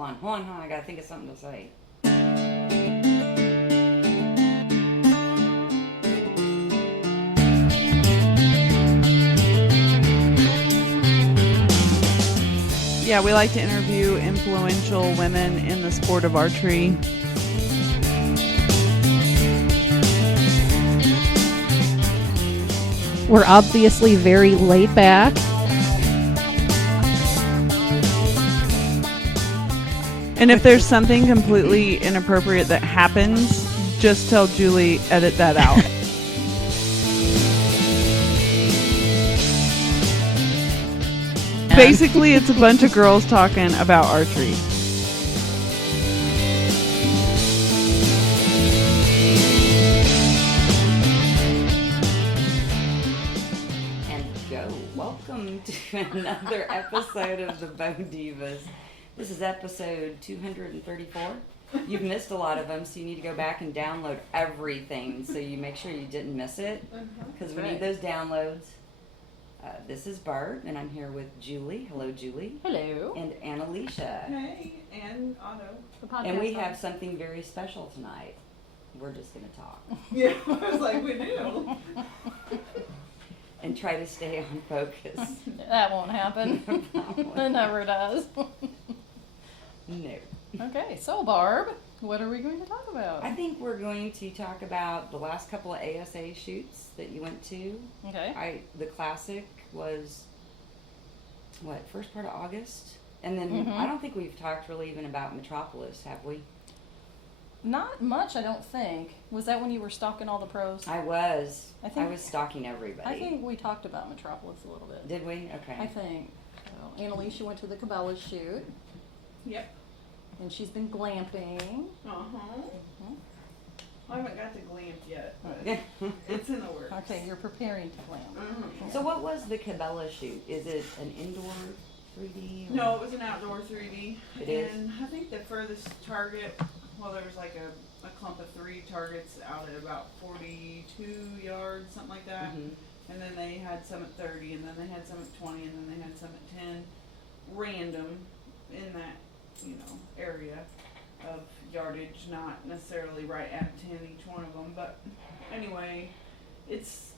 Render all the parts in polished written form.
Hold on, I gotta think of something to say. Yeah, we like to interview influential women in the sport of archery. We're obviously very laid back. And if there's something completely inappropriate that happens, just tell Julie, edit that out. Basically, it's a bunch of girls talking about archery. Welcome to another episode of the Bow Divas. This is episode 234. You've missed a lot of them, so you need to go back and download everything so you make sure you didn't miss it, because we need those downloads. This is Bart, and I'm here with Julie. Hello, Julie. Hello. And Annalicia. Hey, and Otto. And we have something very special tonight. We're just going to talk. Yeah, I was like, we do. And try to stay on focus. That won't happen. It never does. No. Okay, so Barb, what are we going to talk about? I think we're going to talk about the last couple of ASA shoots that you went to. Okay. The classic was, first part of August? And then I don't think we've talked really even about Metropolis, have we? Not much, I don't think. Was that when you were stalking all the pros? I was. I was stalking everybody. I think we talked about Metropolis a little bit. Did we? Okay. I think. So, Annalicia went to the Cabela shoot. Yep. And she's been glamping. I haven't got to glamp yet, but it's in the works. Okay, you're preparing to glamp. So what was the Cabela shoot? Is it an indoor 3D? No, it was an outdoor 3D. It is? And I think the furthest target, there was like a clump of 3 targets out at about 42 yards, something like that. Mm-hmm. And then they had some at 30, and then they had some at 20, and then they had some at 10. Random in that, area of yardage, not necessarily right at 10 each one of them. But anyway, it's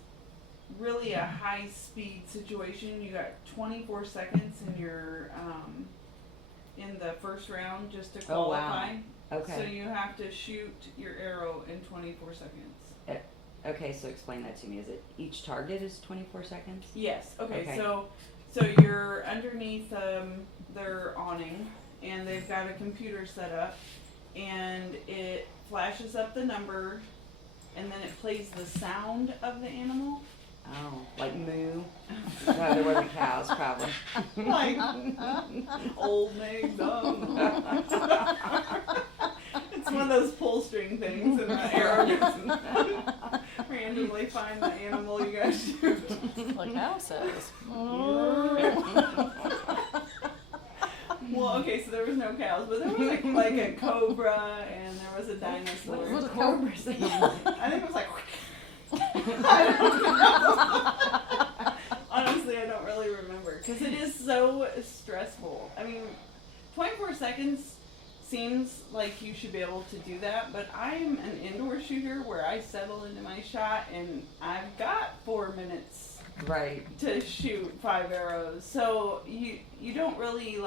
really a high speed situation. You got 24 seconds in your in the first round just to qualify. Oh, wow. Okay. So you have to shoot your arrow in 24 seconds. Okay, so explain that to me. Is it each target is 24 seconds? Yes. Okay. Okay. So you're underneath their awning, and they've got a computer set up, and it flashes up the number, and then it plays the sound of the animal. Oh, like moo? No, there were the cows, probably. Like old Meg Dong. It's one of those pull string things, and the arrow gets randomly find the animal you guys shoot. Like Hal says. Well, okay, so there was no cows, but there was like a cobra, and there was a dinosaur. What was a cobra? I think it was like. I don't know. Honestly, I don't really remember, because it is so stressful. I mean, 24 seconds seems like you should be able to do that, but I'm an indoor shooter where I settle into my shot, and I've got 4 minutes to shoot 5 arrows. So you don't really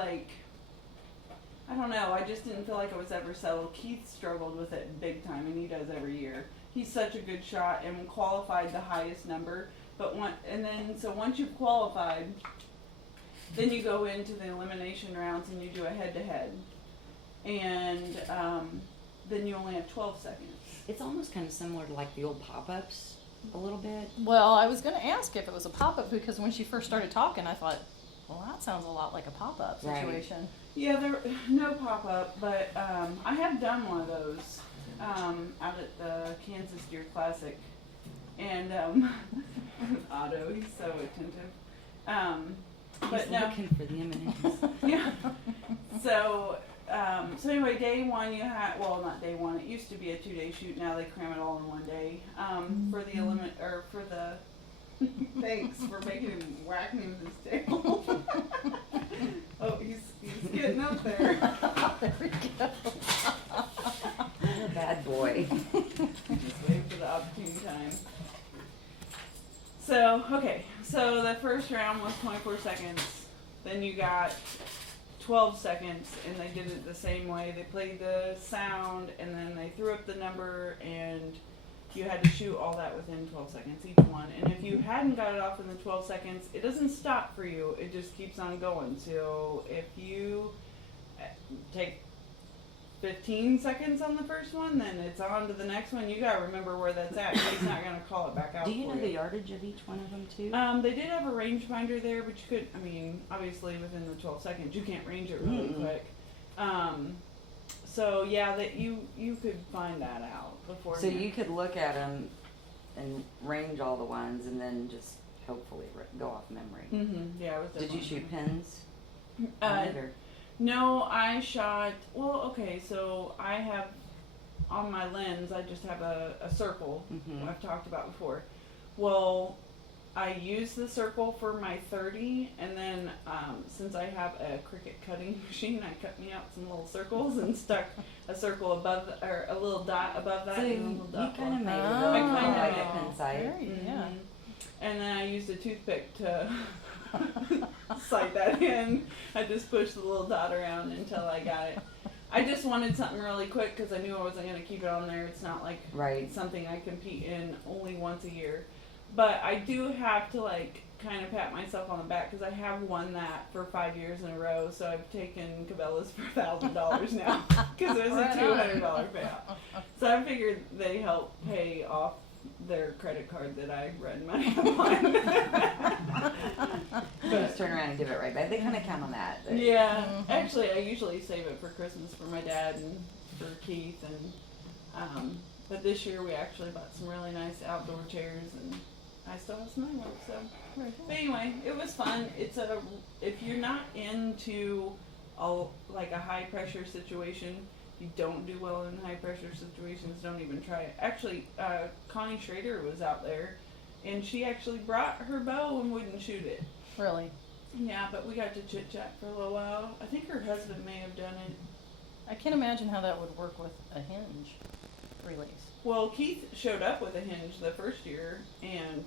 I don't know, I just didn't feel like I was ever settled. Keith struggled with it big time, and he does every year. He's such a good shot and qualified the highest number. But once you've qualified, then you go into the elimination rounds and you do a head-to-head. And then you only have 12 seconds. It's almost kind of similar to like the old pop-ups a little bit. Well, I was going to ask if it was a pop-up, because when she first started talking, I thought, well, that sounds a lot like a pop-up situation. Right. Yeah, there no pop-up, but I have done one of those out at the Kansas Deer Classic. And Otto, he's so attentive. But He's no. looking for the M&Ms. Yeah. So anyway, day one you had, not day one, it used to be a 2-day shoot, now they cram it all in one day. For the thanks for making him whack me with his tail. Oh, he's getting up there. So, okay. So the first round was 24 seconds. Then you got 12 seconds, and they did it the same way. They played the sound, and then they threw up the number, and you had to shoot all that within 12 seconds, each one. And if you hadn't got it off in the 12 seconds, it doesn't stop for you. It just keeps on going. So if you take 15 seconds on the first one, then it's on to the next one. You gotta remember where that's at. He's not gonna call it back out. Do you for know the yardage of each one of them too? They did have a rangefinder there, but you could, I mean, obviously within the 12 seconds, you can't range it really quick. So yeah, that you could find that out before. So you could look at them and range all the ones, and then just hopefully go off memory. Yeah, it was. Did you shoot pins? No, I shot. Well, okay, so I have on my lens. I just have a circle. I've talked about before. Well, I use the circle for my 30, and then since I have a Cricut cutting machine, I cut me out some little circles and stuck a circle above, or a little dot above that. So and a you little dot kind of below. made it I look kinda like did. a pin sight. Yeah. And then I used a toothpick to sight that in. I just pushed the little dot around until I got it. I just wanted something really quick because I knew I wasn't going to keep it on there. It's not like something I compete in only once a year. But I do have to like kind of pat myself on the back because I have won that for 5 years in a row. So I've taken Cabela's for $1,000 now because it was a $200 payout. So I figured they help pay off their credit card that I run money on. Just turn around and give it right back. They kind of count on that. Yeah, actually, I usually save it for Christmas for my dad and for Keith, and but this year we actually bought some really nice outdoor chairs, and I still have some more. So, but anyway, it was fun. It's if you're not into a high pressure situation. You don't do well in high pressure situations, don't even try it. Actually, Connie Schrader was out there, and she actually brought her bow and wouldn't shoot it. Really? Yeah, but we got to chit chat for a little while. I think her husband may have done it. I can't imagine how that would work with a hinge release. Well, Keith showed up with a hinge the first year, and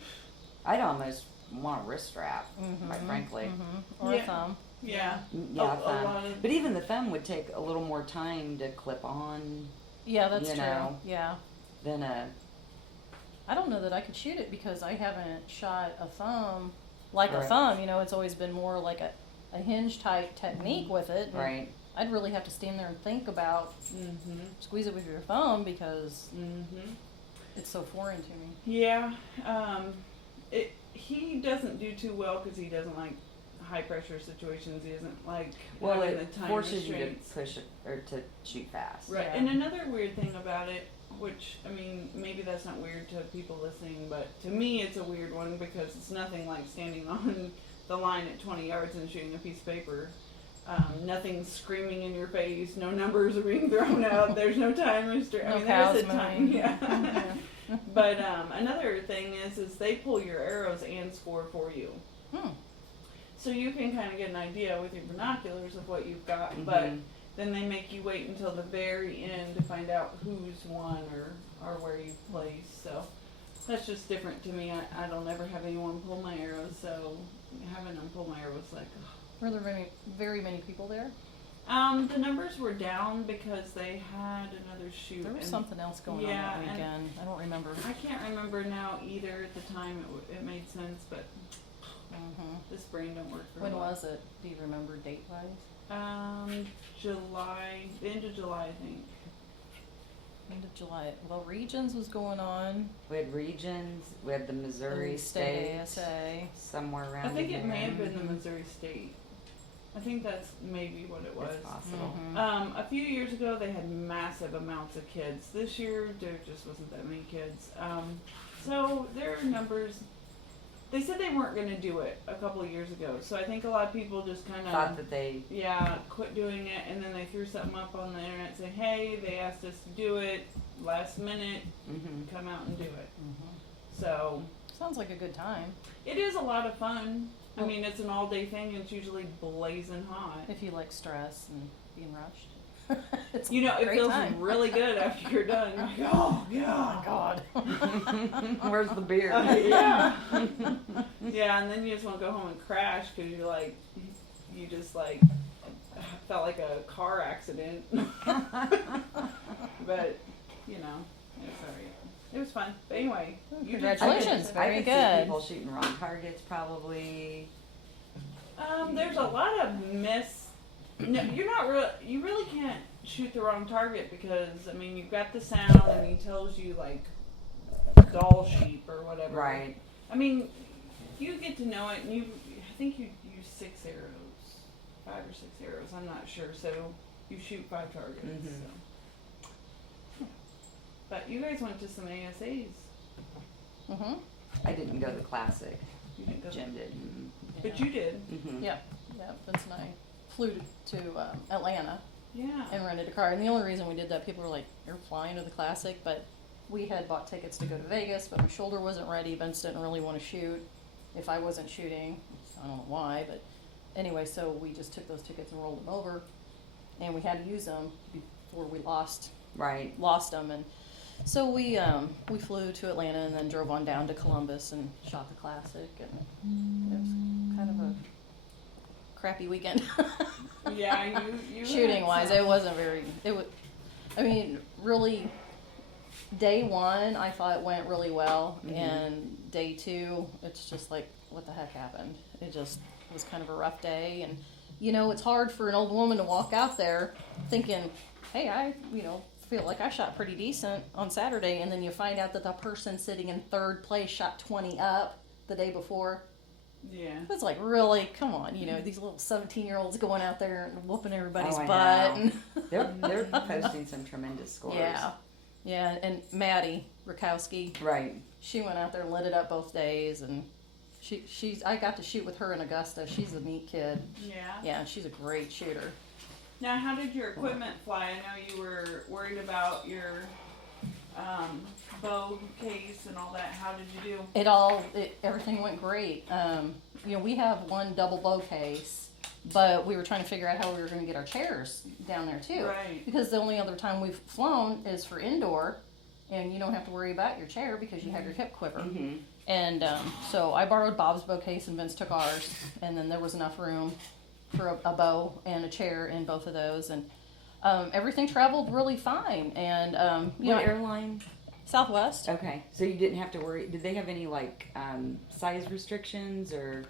I'd almost want a wrist strap, quite frankly. Or a thumb. Yeah. Yeah, a lot of, but even the thumb would take a little more time to clip on. Yeah, that's you true. know, Yeah. Than I don't know that I could shoot it because I haven't shot a thumb like a Right. thumb. You know, it's always been more like a hinge type technique with it. right. I'd really have to stand there and think about squeeze it with your thumb because it's so foreign to me. Yeah. He doesn't do too well because he doesn't like high pressure situations. He doesn't like Well, having it the time forces you to restraints. push it or to shoot fast. Right. Yeah. And another weird thing about it, which, I mean, maybe that's not weird to people listening, but to me it's a weird one because it's nothing like standing on the line at 20 yards and shooting a piece of paper. Nothing screaming in your face, no numbers are being thrown out, there's no time restrict. I No mean, there's a cows time. mooing. Yeah. But another thing is they pull your arrows and score for you. So you can kind of get an idea with your binoculars of what you've got, but then they make you wait until the very end to find out who's won or where you placed. So that's just different to me. I don't ever have anyone pull my arrows, so having them pull my arrows like, oh. Were there very many people there? The numbers were down because they had another shoot. There was and something else going on yeah, that weekend. I don't remember. I can't remember now either. At the time, it made sense, but this brain don't work for When a lot. was it? Do you remember date-wise? July, the end of July, I think. End of July. Well, Regions was going on. We had regions. We had the Missouri and State. ASA. Somewhere around. I think in it may there. have been the Missouri State. I think that's maybe what it was. It's possible. A few years ago, they had massive amounts of kids. This year, there just wasn't that many kids. So their numbers, they said they weren't going to do it a couple of years ago. So I think a lot of people just kind Thought of, that they. quit doing it. And then they threw something up on the internet saying, hey, they asked us to do it last minute, come out and do it. So Sounds like a good time. it is a lot of fun. I mean, it's an all-day thing, and it's usually blazing hot. If you like stress and being rushed. It's You know, a it great feels time. really good after you're done. You're like, oh, yeah. God. Where's the beer? Yeah. Yeah, and then you just want to go home and crash because you're like, you just like felt like a car accident. But, you know, it's alright. It was fun. But anyway, you did Congratulations. I Very could see good. people shooting wrong targets probably. There's a lot of No, you're not real. You really can't shoot the wrong target because I mean you've got the sound and he tells you like doll sheep or whatever. Right. I mean, you get to know it, and I think you use 6 arrows, 5 or 6 arrows. I'm not sure. So you shoot 5 targets. Mhm. So. But you guys went to some ASAs. Mm-hmm. I didn't go the classic. You didn't go. Jim did. But you did. Mm-hmm. Yeah, Vince and I flew to Atlanta Yeah. and rented a car. And the only reason we did that, people were like, "You're flying to the classic," but we had bought tickets to go to Vegas, but my shoulder wasn't ready. Vince didn't really want to shoot if I wasn't shooting. I don't know why, but anyway, so we just took those tickets and rolled them over, and we had to use them before we lost Right. them. And so we flew to Atlanta and then drove on down to Columbus and shot the classic, and it was kind of a crappy weekend. Yeah. You. Shooting had wise, some- it wasn't very. I mean, really. Day 1, I thought went really well, Mhm. and day 2, it's just like, what the heck happened? It just was kind of a rough day, and you know, it's hard for an old woman to walk out there thinking, hey, I feel like I shot pretty decent on Saturday, and then you find out that the person sitting in 3rd place shot 20 up the day before. Yeah. It's like, really, come on, these little 17-year-olds going out there and whooping everybody's Oh, I butt. know. And They're posting some tremendous scores. Yeah, and Maddie Rakowski, Right. she went out there and lit it up both days, and I got to shoot with her in Augusta. She's a neat kid. Yeah. Yeah, she's a great shooter. Now, how did your equipment fly? I know you were worried about your bow case and all that. How did you do? Everything went great. We have one double bow case, but we were trying to figure out how we were going to get our chairs down there too. Right. Because the only other time we've flown is for indoor, and you don't have to worry about your chair because you have your hip quiver. Mm-hmm. And so I borrowed Bob's bow case and Vince took ours, and then there was enough room for a bow and a chair in both of those, and everything traveled really fine. And What airline? Southwest. Okay, so you didn't have to worry. Did they have any size restrictions or?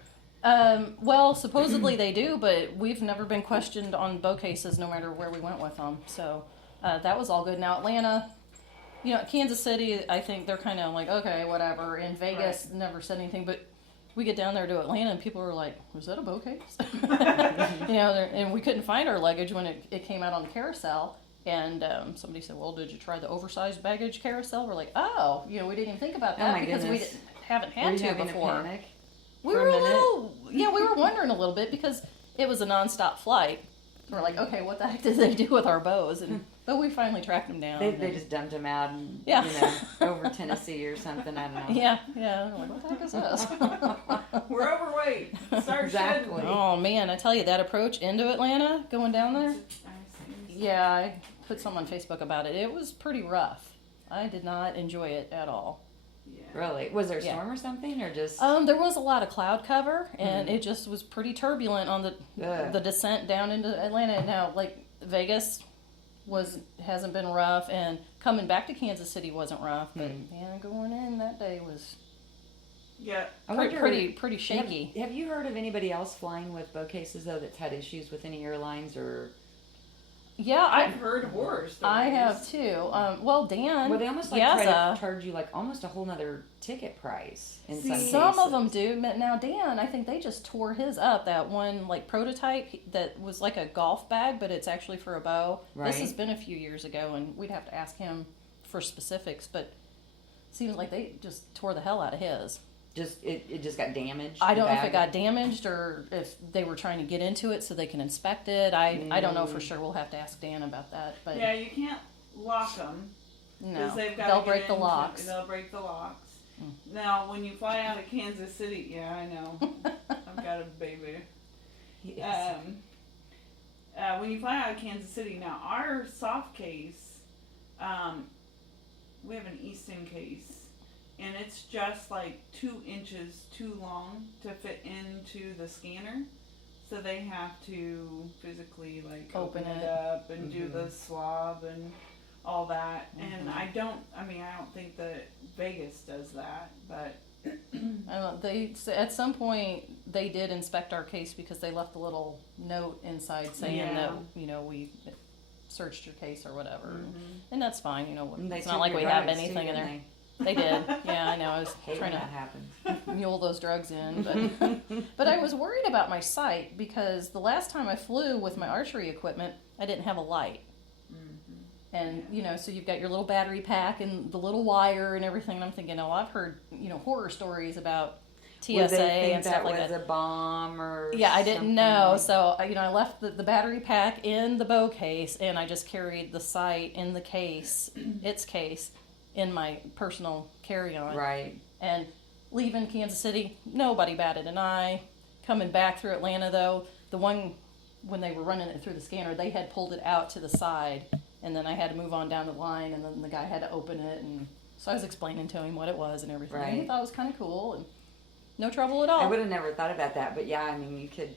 Well, supposedly they do, but we've never been questioned on bow cases, no matter where we went with them. So that was all good. Now Atlanta. Kansas City, I think they're kind of like, okay, whatever. In Vegas, never said anything, but we get down there to Atlanta and people are like, was that a bow case? And we couldn't find our luggage when it came out on the carousel. And somebody said, well, did you try the oversized baggage carousel? We're like, oh, we didn't even think about that because we haven't had to before. A panic We for were a minute? we were wondering a little bit because it was a nonstop flight. We're like, okay, what the heck did they do with our bows? But we finally tracked them down. They just dumped them out and, over Tennessee or something. I don't know. Yeah. We're like, what the heck is this? We're overweight. Start Exactly. shedding. Oh man, I tell you, that approach into Atlanta, going down there. Yeah, I put something on Facebook about it. It was pretty rough. I did not enjoy it at all. Yeah. Really? Was there a storm or something, or just? There was a lot of cloud cover, and it just was pretty turbulent on Ugh. the descent down into Atlanta. Now, Vegas hasn't been rough, and coming back to Kansas City wasn't rough, but man, going in that day was Yeah. I wonder- pretty shaky. Have you heard of anybody else flying with bow cases though that's had issues with any airlines or? Yeah, I've heard horror stories. I have too. Well, Dan, Well, they almost try to charge you almost a whole nother ticket price in some cases. Some of them do. Now, Dan, I think they just tore his up. That one prototype that was like a golf bag, but it's actually for a bow. Right. This has been a few years ago, and we'd have to ask him for specifics. But it seems like they just tore the hell out of his. It just got damaged. I the don't know if bag? it got damaged or if they were trying to get into it so they can inspect it. I don't know for sure. We'll have to ask Dan about that. But Yeah, you can't lock them. no, They've got they'll break the locks. They'll break the locks. Now, when you fly out of Kansas City, yeah, I know. I've got a baby. Yes. when you fly out of Kansas City, now our soft case, we have an Easton case, and it's just like 2 inches too long to fit into the scanner. So they have to physically like open it up and do the swab and all that. And I don't think that Vegas does that, but I don't know, at some point they did inspect our case because they left a little note inside saying that, you know, we searched your case or whatever. And that's fine, you know, And they it's not took like your we have drugs, anything too, in there. didn't They did. Yeah, I know. I was Hate trying when to that happens. mule those drugs in, but I was worried about my sight because the last time I flew with my archery equipment, I didn't have a light. And you know, so you've got your little battery pack and the little wire and everything. And I'm thinking, oh, I've heard, you know, horror stories about TSA Would they think and stuff like was that. a bomb or Yeah, I didn't something know. like- So you know, I left the battery pack in the bow case, and I just carried the sight in the case, its case, in my personal carry-on. Right. And leaving Kansas City, nobody batted an eye. Coming back through Atlanta, though, the one, when they were running it through the scanner, they had pulled it out to the side. And then I had to move on down the line, and then the guy had to open it. And so I was explaining to him what it was and everything. And he Right. thought it was kind of cool and no trouble at all. I would have never thought about that, but yeah, I mean, you could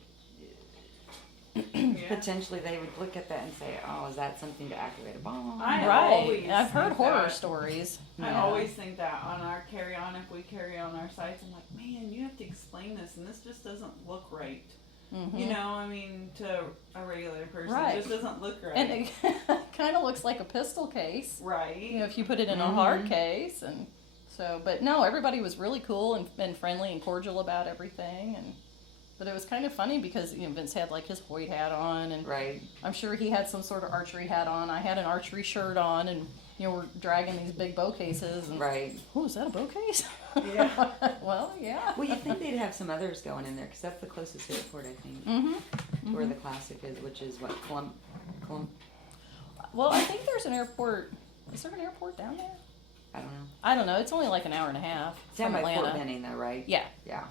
yeah. potentially they would look at that and say, "Oh, is that something to activate a bomb?" I Right. always I've heard think horror that. stories. I Yeah. always think that on our carry-on, if we carry on our sites, I'm like, man, you have to explain this, and this just doesn't look right. Mhm. You know, I mean, to a regular person, Right. it just doesn't look right. And it kind of looks like a pistol case. right. You know, if you put it in a hard case. And so, but no, everybody was really cool and friendly and cordial about everything. And but it was kind of funny because, you know, Vince had like his Hoyt hat on, and Right. I'm sure he had some sort of archery hat on. I had an archery shirt on, and you know, we're dragging these big bow cases. And, Right. oh, is that a bow case? Yeah. Well, yeah. Well, you think they'd have some others going in there because that's the closest airport, I think, Mm-hmm. to where the Classic is, which is what Colum. Well, I think there's an airport. Is there an airport down there? I don't know. I don't know. It's only like an hour and a half It's down from by Atlanta. Fort Benning, though, right? Yeah. Yeah.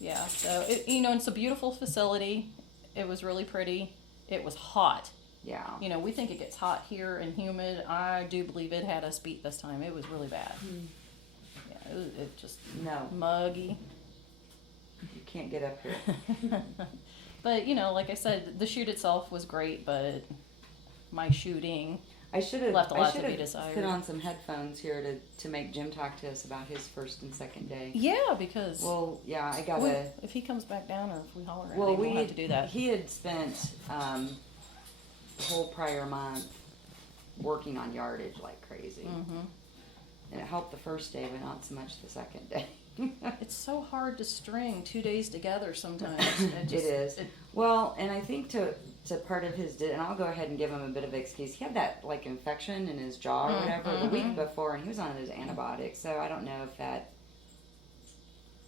Yeah, so you know, it's a beautiful facility. It was really pretty. It was hot. Yeah. You know, we think it gets hot here and humid. I do believe it had us beat this time. It was really bad. Yeah, it just No, muggy. you can't get up here. But you know, like I said, the shoot itself was great, but my shooting. I should have. Left a lot I should to be have desired. put on some headphones here to make Jim talk to us about his first and second day. Yeah, because Well, yeah, I gotta. if he comes back down or if we holler at Well, him, we'll have to do that. He had spent the whole prior month working on yardage like crazy, Mm-hmm. and it helped the first day, but not so much the second day. It's so hard to string 2 days together sometimes. It is. Well, and I think to part of his, and I'll go ahead and give him a bit of an excuse. He had that like infection in his jaw or whatever the week before, and he was on his antibiotics. So I don't know if that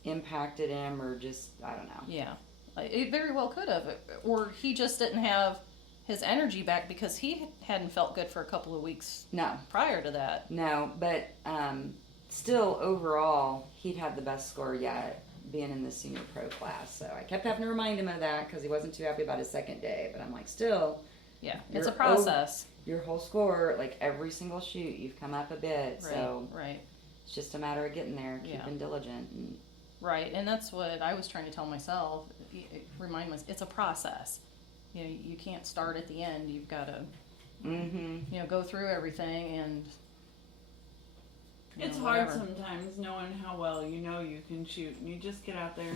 impacted him or just I don't know. Yeah, it very well could have, or he just didn't have his energy back because he hadn't felt good for a couple of weeks No, prior to that. no, but still overall, he'd had the best score yet, being in the senior pro class. So I kept having to remind him of that because he wasn't too happy about his second day. But I'm like, still, Yeah, it's You're a process. your whole score, like every single shoot, you've come up a bit. So Right. it's just a matter of getting there, Yeah. keeping diligent. And, Right, and that's what I was trying to tell myself. Remind myself, it's a process. You know, you can't start at the end. You've got to, mm-hmm. you know, go through everything and. you It's know, hard whatever. sometimes knowing how well you know you can shoot, and you just get out there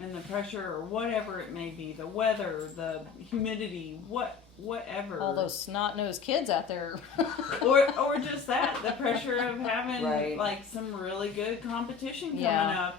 in the pressure or whatever it may be, the weather, the humidity, whatever. All those snot-nosed kids out there. or just that, the pressure of having Right. like some really good competition coming Yeah. up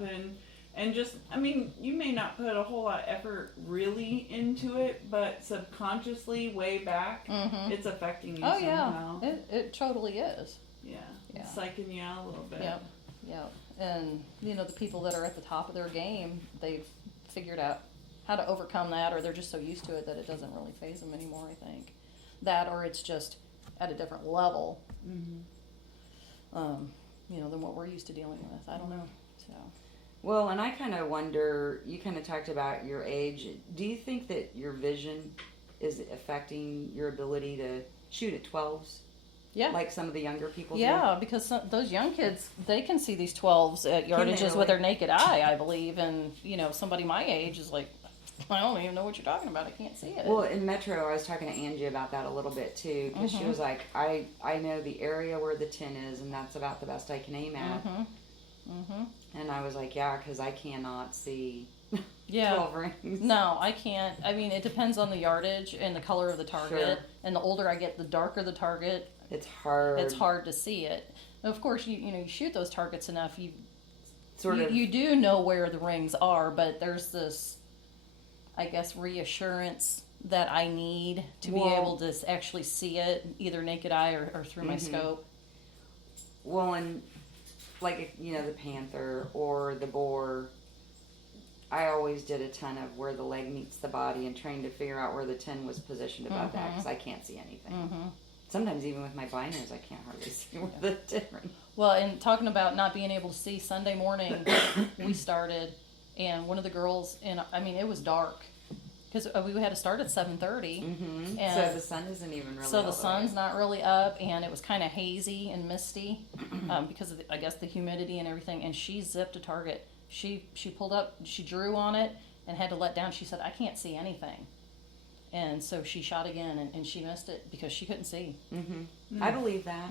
and just, I mean, you may not put a whole lot of effort really into it, but subconsciously way back, Mm-hmm. it's affecting you Oh somehow. yeah, it totally is. Yeah. Yeah. Psyching you out a little bit. Yep, yep. And you know, the people that are at the top of their game, they've figured out how to overcome that, or they're just so used to it that it doesn't really faze them anymore. I think that, or it's just at a different level. You know, than what we're used to dealing with. I don't know. So. Well, and I kind of wonder, you kind of talked about your age. Do you think that your vision is it affecting your ability to shoot at 12s? Yeah. Like some of the younger people Yeah, because those young kids, they can see these 12s at yardages really? with their naked eye, I believe. And, you know, somebody my age is like, I don't even know what you're talking about. I can't see it. Well, in Metro, I was talking to Angie about that a little bit too, because she was like, I know the area where the 10 is, and that's about the best I can aim at. And I was like, yeah, because I cannot see 12 rings. No, I can't. I mean, it depends on the yardage and the color of the target. Sure. And the older I get, the darker the target. It's hard. It's hard to see it. Of course, you shoot those targets enough, you do know where the rings are, but there's this, I guess, reassurance that I need to be able to actually see it, either naked eye or through my scope. Well, and like, you know, the panther or the boar, I always did a ton of where the leg meets the body and trying to figure out where the 10 was positioned above that, because I can't see anything. Sometimes even with my binos, I can't hardly see where the 10 rings. Well, and talking about not being able to see, Sunday morning we started, and one of the girls, it was dark, because we had to start at 7:30. And so the sun isn't even really so the sun's not really up, and it was kind of hazy and misty because of I guess the humidity and everything. And she zipped a target. She pulled up, she drew on it, and had to let down. She said, I can't see anything. And so she shot again, and she missed it because she couldn't see. I believe that.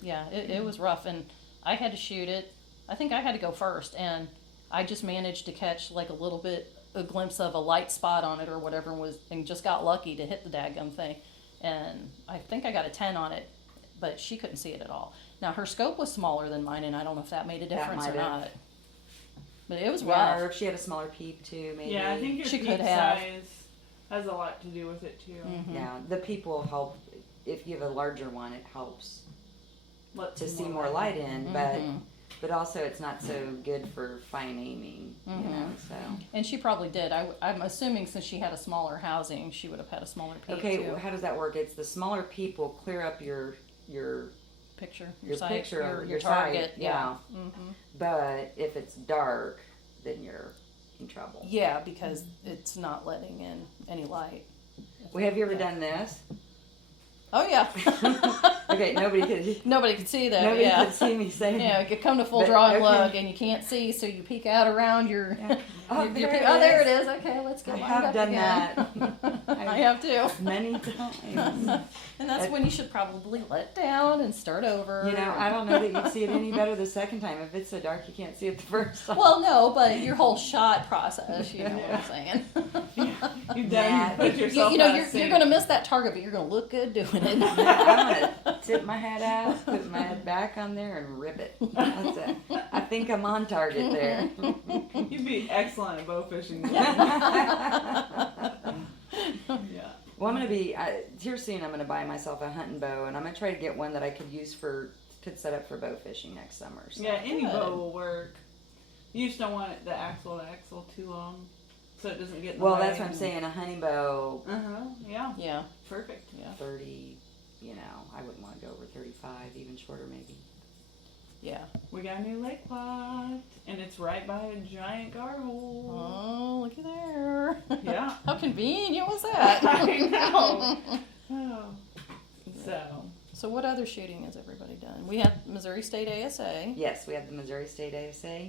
Yeah, it was rough, and I had to shoot it. I think I had to go first, and I just managed to catch like a glimpse of a light spot on it or whatever, and just got lucky to hit the dadgum thing. And I think I got a 10 on it, but she couldn't see it at all. Now, her scope was smaller than mine, and I don't know if that made a difference or not. But it was rough. Or if she had a smaller peep too, maybe. Yeah, I think your She peep could have. size has a lot to do with it too. Yeah, the peep will help. If you have a larger one, it helps Let to some see more light in, but also it's not so good for fine aiming, you know, so. And she probably did. I'm assuming since she had a smaller housing, she would have had a smaller peep too. How does that work? It's the smaller peep will clear up your Picture, your sight, picture, your target. sight, yeah. But if it's dark, then you're in trouble. Yeah, because it's not letting in any light. Well, have you ever done this? Oh yeah. Okay, nobody could see that. Nobody Yeah. could see me saying. Yeah, you come to full draw and look, and you can't see, so you peek out around your. Yeah. Oh, there it is. Okay, let's go. I have done that. I have too. Many times. And that's when you should probably let down and start over. You know, I don't know that you'd see it any better the second time. If it's so dark, you can't see it the first time. Well, no, but your whole shot process, you know what I'm saying. You've done put yourself you're going to miss that target, but you're going to look good doing it. I'm going to tip my hat out, put my head back on there, and rip it. That's it. I think I'm on target there. You'd be excellent at bow fishing. Yeah. Well, I'm going to be, here soon, I'm going to buy myself a hunting bow, and I'm going to try to get one that I could set up for bow fishing next summer. So. Yeah, any bow will work. You just don't want it, the axle to axle too long, so it doesn't get in the way. That's what I'm saying, a hunting bow. Yeah. Yeah. Perfect. Yeah. 30, you know, I wouldn't want to go over 35, even shorter maybe. Yeah. We got a new lake plot, and it's right by a giant gar hole. Oh, looky there. Yeah. How convenient was that? I know. Oh. So what other shooting has everybody done? We had Missouri State ASA. Yes, we had the Missouri State ASA.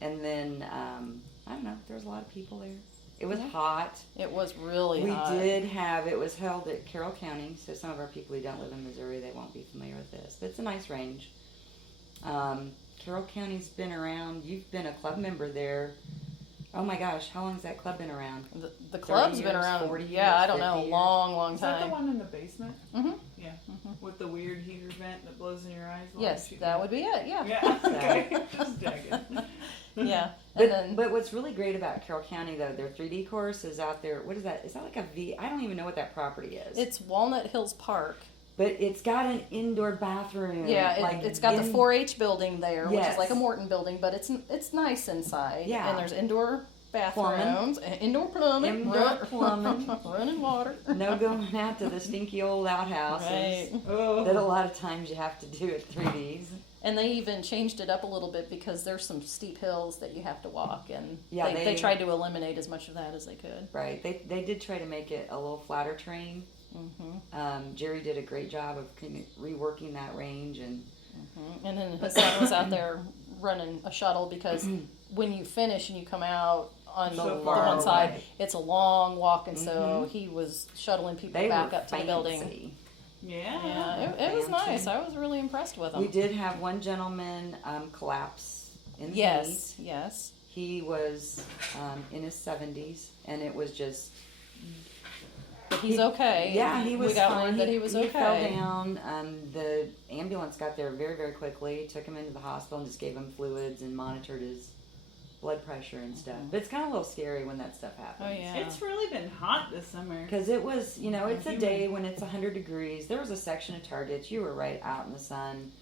And then, I don't know, there was a lot of people there. It was hot. It was really hot. It was held at Carroll County, so some of our people who don't live in Missouri, they won't be familiar with this. But it's a nice range. Carroll County's been around. You've been a club member there. Oh my gosh, how long has that club been around? The club's been around, 40 years, I don't know, a 50 years? long Is that the time. one in the basement? Mm-hmm. Yeah. With the weird heater vent that blows in your eyes? while Yes, you're that shooting? would be it, yeah. Yeah, okay. Just checking. Yeah. But what's really great about Carroll County, though, their 3D course is out there. What is that? Is that like a V? I don't even know what that property is. It's Walnut Hills Park. But it's got an indoor bathroom. Yeah, it's got the 4-H building there, which Yes. is like a Morton building, but it's nice inside. Yeah. And there's indoor bathrooms, indoor plumbing, Indoor plumbing. running water. No going out to the stinky old outhouses Right. that a lot of times you have to do at 3Ds. And they even changed it up a little bit because there's some steep hills that you have to walk, and Yeah, they tried to eliminate as much of that as they could. Right. They did try to make it a little flatter terrain. Jerry did a great job of kind of reworking that range, and And then his son was out there running a shuttle because when you finish and you come out on So the far one side, away. it's a long walk, and so he was shuttling people they back were up to the building. fancy. Yeah, it was Fancy. nice. I was really impressed with him. We did have one gentleman collapse in the heat. Yes. He was in his 70s, and it was just. But he's okay. Yeah, he was We got fine. word that he was okay. He fell down. The ambulance got there very, very quickly, took him into the hospital, and just gave him fluids and monitored his blood pressure and stuff. But it's kind of a little scary when that stuff happens. Oh, yeah. It's really been hot this summer. Because it was, it's a Humid. day when it's 100 degrees. There was a section of targets. You were right out in the sun,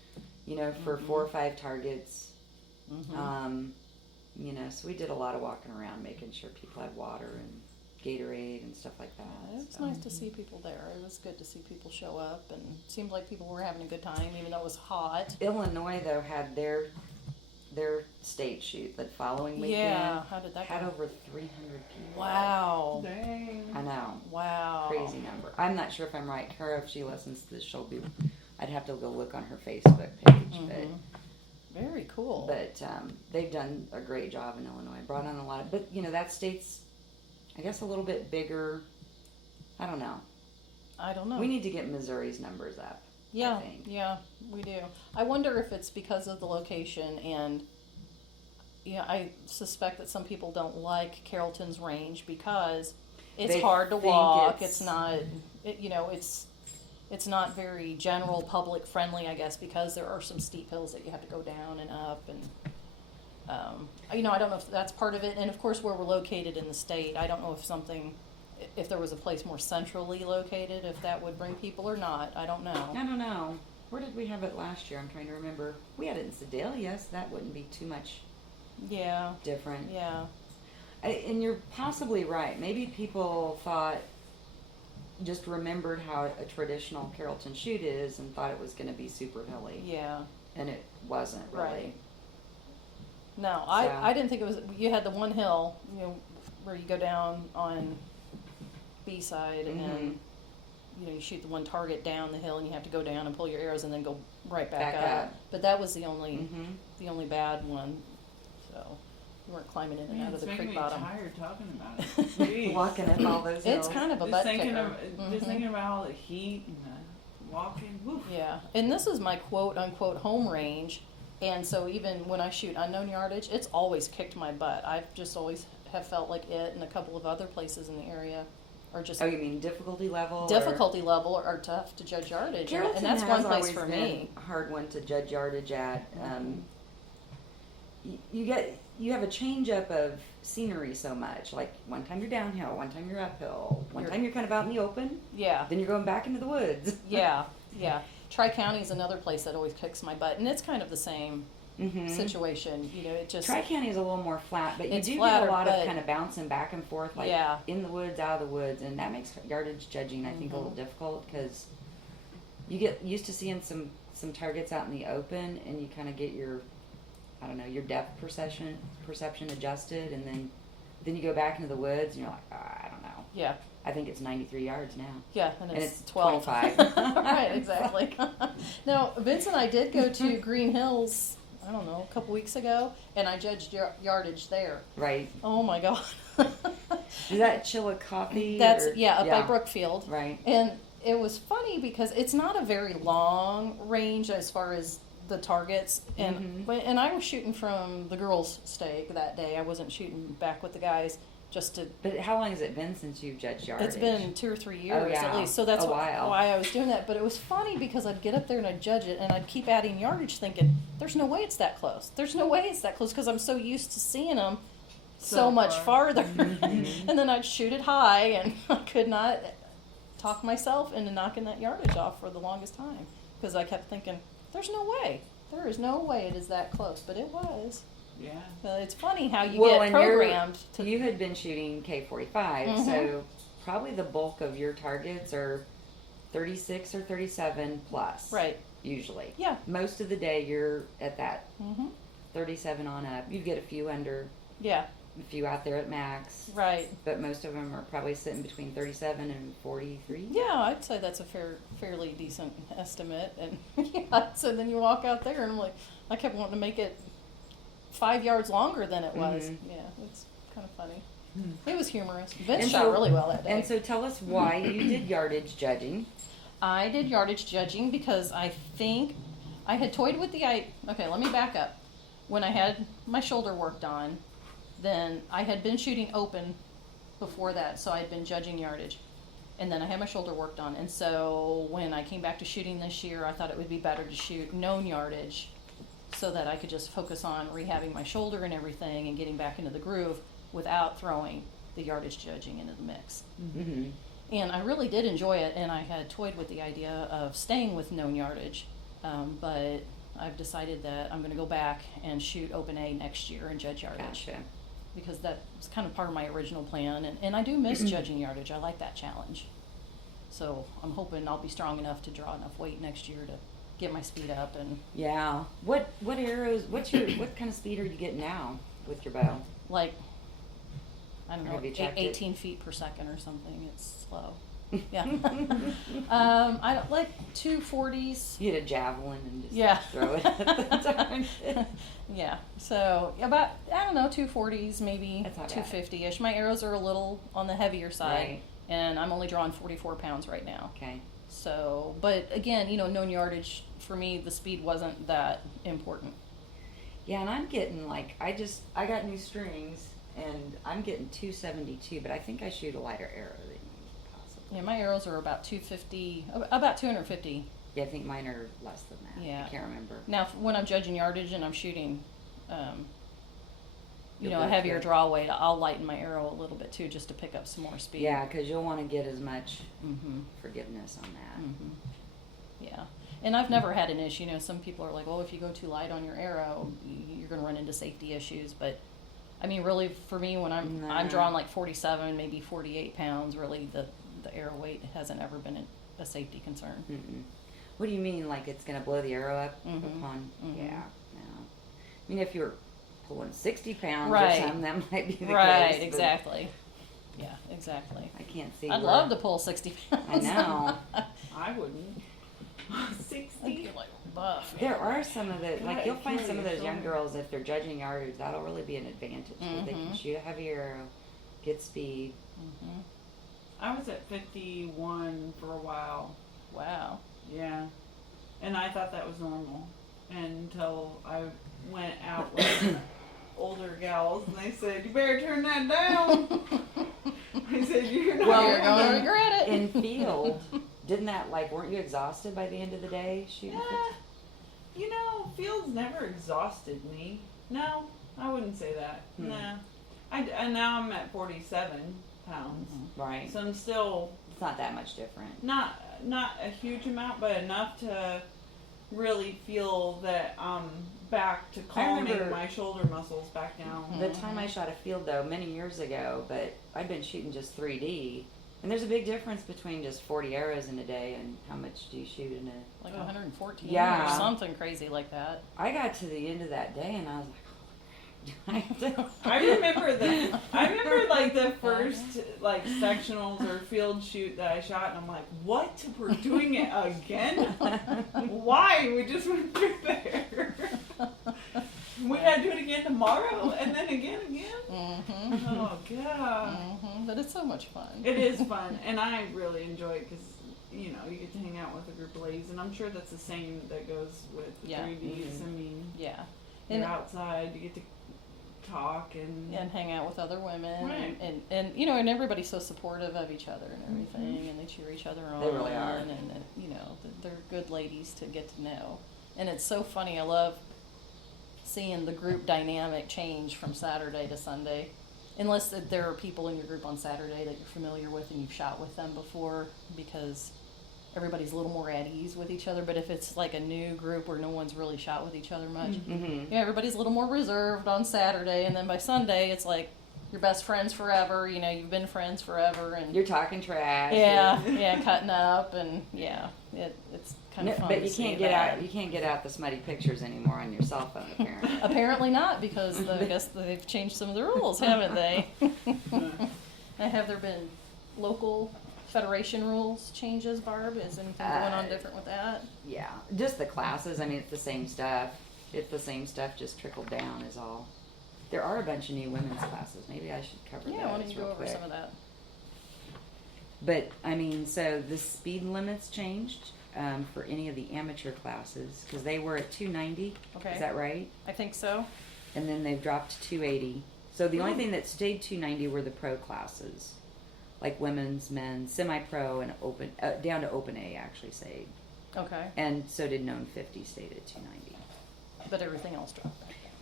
for 4 or 5 targets. So we did a lot of walking around, making sure people had water and Gatorade and stuff like that. It was nice to see people there. It was good to see people show up, and it seemed like people were having a good time, even though it was hot. Illinois, though, had their state shoot the following weekend. Yeah, how did that Had go? over 300 people. Wow. Dang. I know. Wow. Crazy number. I'm not sure if I'm right. Kara, if she listens to this, I'd have to go look on her Facebook page. Very cool. But they've done a great job in Illinois. Brought on a lot of, but that state's, I guess, a little bit bigger. I don't know. We need to get Missouri's numbers up. Yeah, I think. yeah, we do. I wonder if it's because of the location, and I suspect that some people don't like Carrollton's range because it's They hard to think walk. it's- It's not, it's not very general public friendly, I guess, because there are some steep hills that you have to go down and up, and I don't know if that's part of it. And of course, where we're located in the state, I don't know if there was a place more centrally located, if that would bring people or not. I don't know. I don't know. Where did we have it last year? I'm trying to remember. We had it in Sedalia, so that wouldn't be too much Yeah, different. yeah. And you're possibly right. Maybe people just remembered how a traditional Carrollton shoot is and thought it was going to be super hilly. Yeah. And it wasn't really. Right. No, So- I didn't think it was. You had the one hill, where you go down on B side, and you shoot the one target down the hill, and you have to go down and pull your arrows, and then go right back up. But that was the only bad one. So you weren't climbing in and Man, out of it's the making creek me bottom. tired talking about it. Jeez. Walking up all those hills. It's kind of a Just butt thinking kicker. just thinking about all the heat and the walking. Woof. Yeah, and this is my quote unquote home range, and so even when I shoot unknown yardage, it's always kicked my butt. I've just always have felt like it, and a couple of other places in the area are just Oh, you mean difficulty level? difficulty level are tough to judge yardage, Carrollton and that's has one place always for been me. a hard one to judge yardage at. You have a change up of scenery so much. Like one time you're downhill, one time you're uphill, one time you're kind of out in the open, Yeah, then you're going back into the woods. yeah. Tri-County is another place that always kicks my butt, and it's kind of the same situation. It just Tri-County is a little more flat, but you It's do flatter, get a lot of but- kind of bouncing back and forth, like Yeah. in the woods, out of the woods, and that makes yardage judging, I think, a little difficult because you get used to seeing some targets out in the open, and you kind of get your depth perception adjusted, and then you go back into the woods, and you're like, I don't know. yeah. I think it's 93 yards now. Yeah, and And it's it's 12. 25. Right, exactly. Now, Vince and I did go to Green Hills, I don't know, a couple weeks ago, and I judged yardage there. Right. Oh my God. Is that Chillicothe? That's, or- up by Brookfield. Right. And it was funny because it's not a very long range as far as the targets. And and I was shooting from the girls' stake that day. I wasn't shooting back with the guys just to. But how long has it been since you've judged yardage? It's been 2 or 3 years yeah. at least, so that's A while. why I was doing that. But it was funny because I'd get up there and I'd judge it, and I'd keep adding yardage, thinking, "There's no way it's that close. There's no way it's that close," because I'm so used to seeing them so much far. farther. And then I'd shoot it high, and I could not talk myself into knocking that yardage off for the longest time because I kept thinking, "There's no way. There is no way it is that close," but it was. Yeah. It's funny how you Well, get and you're- programmed to. You had been shooting K45, so probably the bulk of your targets are 36 or 37 plus. Right. Usually. Yeah. Most of the day you're at that Mm-hmm. 37 on up. You get a few under, Yeah. a few out there at max. Right. But most of them are probably sitting between 37 and 43. Yeah, I'd say that's a fairly decent estimate. And yeah, so then you walk out there, and I'm like, I kept wanting to make it 5 yards longer than it was. Mhm. Yeah, it's kind of funny. It was humorous. Vince And shot so- really well that day. And so tell us why you did yardage judging. I did yardage judging because I think I had toyed with the okay, let me back up. When I had my shoulder worked on, then I had been shooting open before that, so I had been judging yardage. And then I had my shoulder worked on. And so when I came back to shooting this year, I thought it would be better to shoot known yardage so that I could just focus on rehabbing my shoulder and everything and getting back into the groove without throwing the yardage judging into the mix. Mm-hmm. And I really did enjoy it, and I had toyed with the idea of staying with known yardage, but I've decided that I'm going to go back and shoot open A next year and judge yardage. Gotcha. Because that was kind of part of my original plan, and I do miss judging yardage. I like that challenge. So I'm hoping I'll be strong enough to draw enough weight next year to get my speed up. And Yeah. What arrows? What kind of speed are you getting now with your bow? like, I don't know, Have you checked it? 18 feet per second or something. It's slow. Yeah. I don't like 240s. You get a javelin and just Yeah. throw it at the target. Yeah. So about, I don't know, 240s, maybe That's not bad. 250-ish. My arrows are a little on the heavier side, Right. and I'm only drawing 44 pounds right now. Okay. So, but again, you know, known yardage, for me, the speed wasn't that important. Yeah, and I'm getting like I got new strings and I'm getting 272, but I think I shoot a lighter arrow than you possibly. Yeah, my arrows are about 250, about 250. Yeah, I think mine are less than that. Yeah. I can't remember. Now, when I'm judging yardage and I'm shooting, you You'll know, a go heavier to it. draw weight, I'll lighten my arrow a little bit too, just to pick up some more speed. Yeah, because you'll want to get as much Mm-hmm. forgiveness on that. Mm-hmm. Yeah. And I've never had an issue. You know, some people are like, well, if you go too light on your arrow, you're going to run into safety issues. But I mean, really, for me, when I'm Nah. drawing like 47, maybe 48 pounds, really, the arrow weight hasn't ever been a safety concern. Mm-mm. What do you mean? Like it's going to blow the arrow up Mhm. upon? Mhm. Yeah. No. I mean, if you're pulling 60 pounds Right. or something, that might be the Right, case. but exactly. Yeah, exactly. I can't see. I'd where- love to pull 60 pounds. I know. I wouldn't. I'd 60? be like buff. There are some of the, like Yeah, you'll it find kills some of your those young shoulder. girls, if they're judging yardage, that'll really be an advantage. Where they can Mhm. shoot a heavy arrow, get speed. Hmm. I was at 51 for a while. Wow. Yeah. And I thought that was normal until I went out with older gals and they said, you better turn that down. I said, you're not Well, You're going to gonna-" regret it. In field, didn't that, like, weren't you exhausted by the end of the day shooting? Yeah. You know, fields never exhausted me. No, I wouldn't say that. Hmm. Nah. And now I'm at 47 pounds. Right. So I'm still It's not that much different. not a huge amount, but enough to really feel that I'm back to calming remember- my shoulder muscles back down. The time I shot a field, though, many years ago, but I'd been shooting just 3D. And there's a big difference between just 40 arrows in a day and how much do you shoot in a... Like 114 Yeah. or something crazy like that. I got to the end of that day and I was like, I remember like the first like sectionals or field shoot that I shot, and I'm like, what? We're doing it again? Why? We just went through there. We gotta do it again tomorrow, and then again. Mm-hmm. Oh god. Mm-hmm. But it's so much fun. It is fun, and I really enjoy it because you know you get to hang out with a group of ladies, and I'm sure that's the same that goes with the Yeah. 3Ds. Mhm. I mean, Yeah. you're And, outside, you get to talk and hang out with other women. Right. And you know, and everybody's so supportive of each other and everything, and they cheer each other on. They really are. And you know, they're good ladies to get to know. And it's so funny. I love seeing the group dynamic change from Saturday to Sunday. Unless that there are people in your group on Saturday that you're familiar with and you've shot with them before, because everybody's a little more at ease with each other. But if it's like a new group where no one's really shot with each other much, Mm-hmm. yeah, everybody's a little more reserved on Saturday, and then by Sunday it's like you're best friends forever. You know, you've been friends forever, and You're talking trash. yeah, cutting up, and it's kind of fun. But to you see can't get that. out. You can't get out the smutty pictures anymore on your cell phone, apparently. Apparently not, because I guess they've changed some of the rules, haven't they? Have there been local federation rules changes, Barb? Is anything going on different with that? Yeah, just the classes. I mean, it's the same stuff. It's the same stuff, just trickled down is all. There are a bunch of new women's classes. Maybe I should cover Yeah, why don't those you real go over quick. some of that? But I mean, so the speed limits changed for any of the amateur classes because they were at 290. Okay. Is that right? I think so. And then they've dropped to 280. So the only thing that stayed 290 were the pro classes, like women's, men's, semi-pro, and open down to open A actually stayed. Okay. And so did known 50 stayed at 290. But everything else dropped.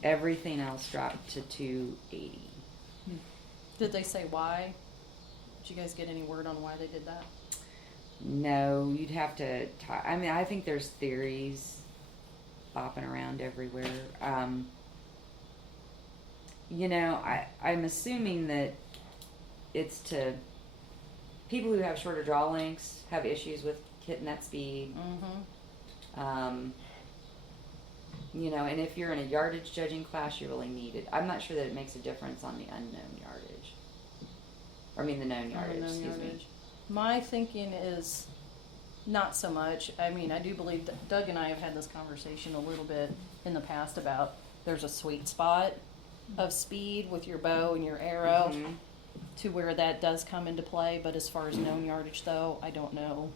Everything else dropped to 280. Did they say why? Did you guys get any word on why they did that? No, you'd have to talk. I mean, I think there's theories bopping around everywhere. You know, I'm assuming that it's to people who have shorter draw lengths have issues with hitting that speed. Mm-hmm. You know, and if you're in a yardage judging class, you really need it. I'm not sure that it makes a difference on the unknown yardage. Or I mean the known yardage, excuse me. My thinking is not so much. I mean, I do believe that Doug and I have had this conversation a little bit in the past about there's a sweet spot of speed with your bow and your arrow Mhm. to where that does come into play. But as far as known yardage, though, I don't know.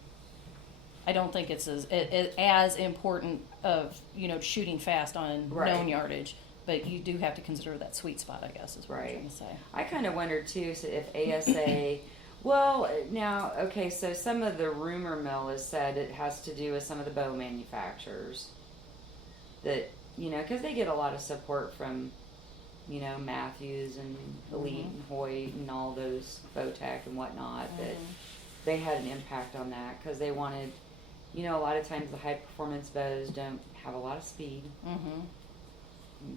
I don't think it's as important of, you know, shooting fast on Right. known yardage. But you do have to consider that sweet spot, I guess, is what I'm Right. trying to say. I kind of wondered too so if ASA. Well, now, okay, so some of the rumor mill has said it has to do with some of the bow manufacturers. That, you know, because they get a lot of support from, you know, Matthews and Elite and Hoyt and all those Bowtech and whatnot. That they had an impact on that because they wanted, you know, a lot of times the high performance bows don't have a lot of speed, Mm-hmm.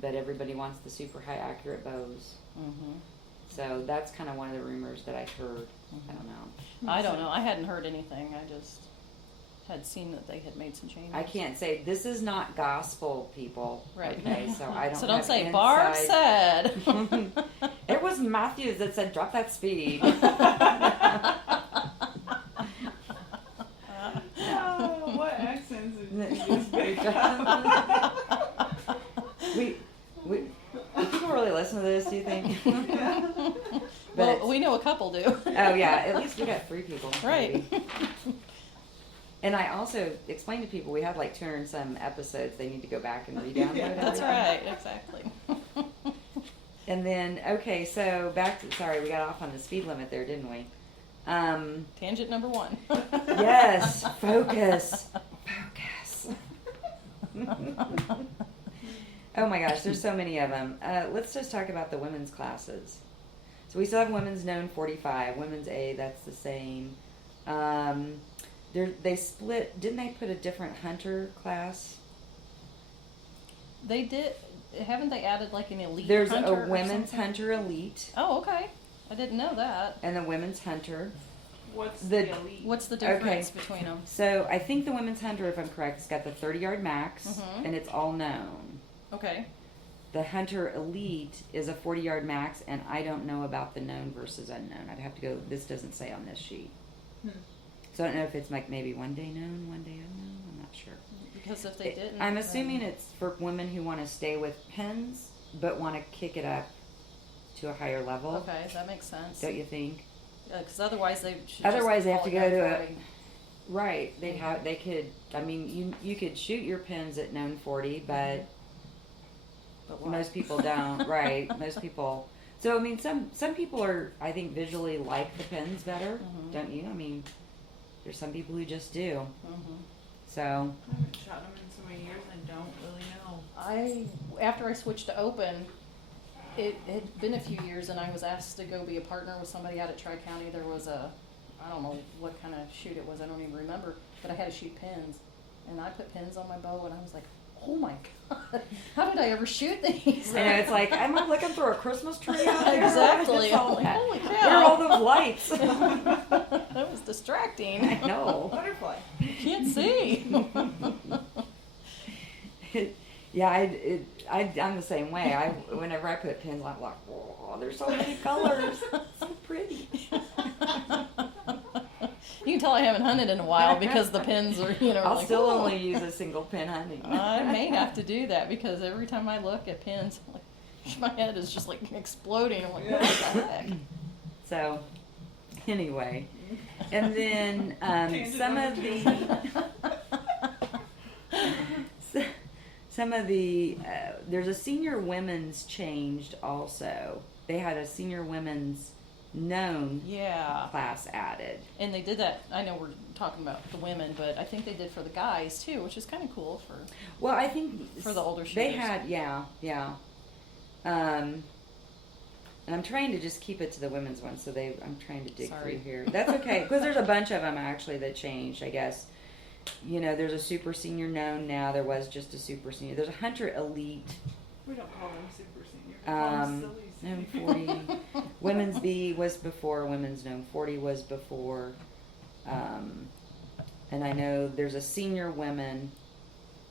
but everybody wants the super high accurate bows. Mm-hmm. So that's kind of one of the rumors that I heard. I don't know. I don't know. I hadn't heard anything. I just had seen that they had made some changes. I can't say this is not gospel, people. Right. Okay, so I don't. So don't have say Barb inside- said. It was Matthews that said drop that speed. Oh, what accents did you just pick up? we do people really listen to this? Do you think? Well, But- we know a couple do. Oh yeah, at least we got 3 people. Right. maybe. And I also explained to people we had like 200 and some episodes. They need to go back and re-download. Yeah, That's everything. right. Exactly. And then okay, so back to sorry, we got off on the speed limit there, didn't we? Tangent number 1. Yes, focus. Oh my gosh, there's so many of them. Let's just talk about the women's classes. So we still have women's known 45, women's A, that's the same. They split, didn't they put a different hunter class? They did. Haven't they added like an elite There's hunter a or women's something? hunter elite Oh, okay. I didn't know that. and a women's hunter. What's The- the elite? What's the difference between them? So I think the women's hunter, if I'm correct, has got the 30-yard max Mhm. and it's all known. Okay. The Hunter Elite is a 40-yard max, and I don't know about the known versus unknown. I'd have to go, this doesn't say on this sheet. So I don't know if it's like maybe one day known, one day unknown. I'm not sure. Because if they didn't, I'm then- assuming it's for women who want to stay with pins, but want to kick it up to a higher level. Okay, that makes sense. Don't you think? Because otherwise they should. Otherwise just they have call to it go to known a- 40. Right. They could, I mean, you could shoot your pins at known 40, but But why? most people don't. Right. Most people. So, I mean, some people are, I think, visually like the pins better, Mhm. don't you? I mean, there's some people who just do. Mhm. So, I haven't shot them in so many years and don't really know. After I switched to open, it had been a few years, and I was asked to go be a partner with somebody out at Tri-County. There was I don't know what kind of shoot it was, I don't even remember. but I had to shoot pins. And I put pins on my bow, and I was like, oh my God, how did I ever shoot these? I know, it's like, am I looking through a Christmas tree out there? Exactly. It's all I'm like, that. holy Where are all cow. those lights? That was distracting. I know. Butterfly. Can't see. Yeah, I'm the same way. Whenever I put pins, I'm like, oh, there's so many colors. So pretty. You can tell I haven't hunted in a while because the pins are, I'll like, still "Whoa." only use a single pin hunting. I may have to do that because every time I look at pins, I'm like, my head is just like exploding. I'm like, what the heck? So, anyway, and then some of the there's a senior women's changed also. They had a senior women's known Yeah. class added. And they did that. I know we're talking about the women, but I think they did for the guys too, which is kind of cool Well, I think for the older shooters. they had, yeah. And I'm trying to just keep it to the women's one, so I'm trying to dig Sorry. through here. That's okay, because there's a bunch of them actually that changed, I guess. There's a super senior known now. There was just a super senior. There's a hunter elite. We don't call them super senior. We call them silly Known senior. 40. Women's B was before. Women's known 40 was before. And I know there's a senior women,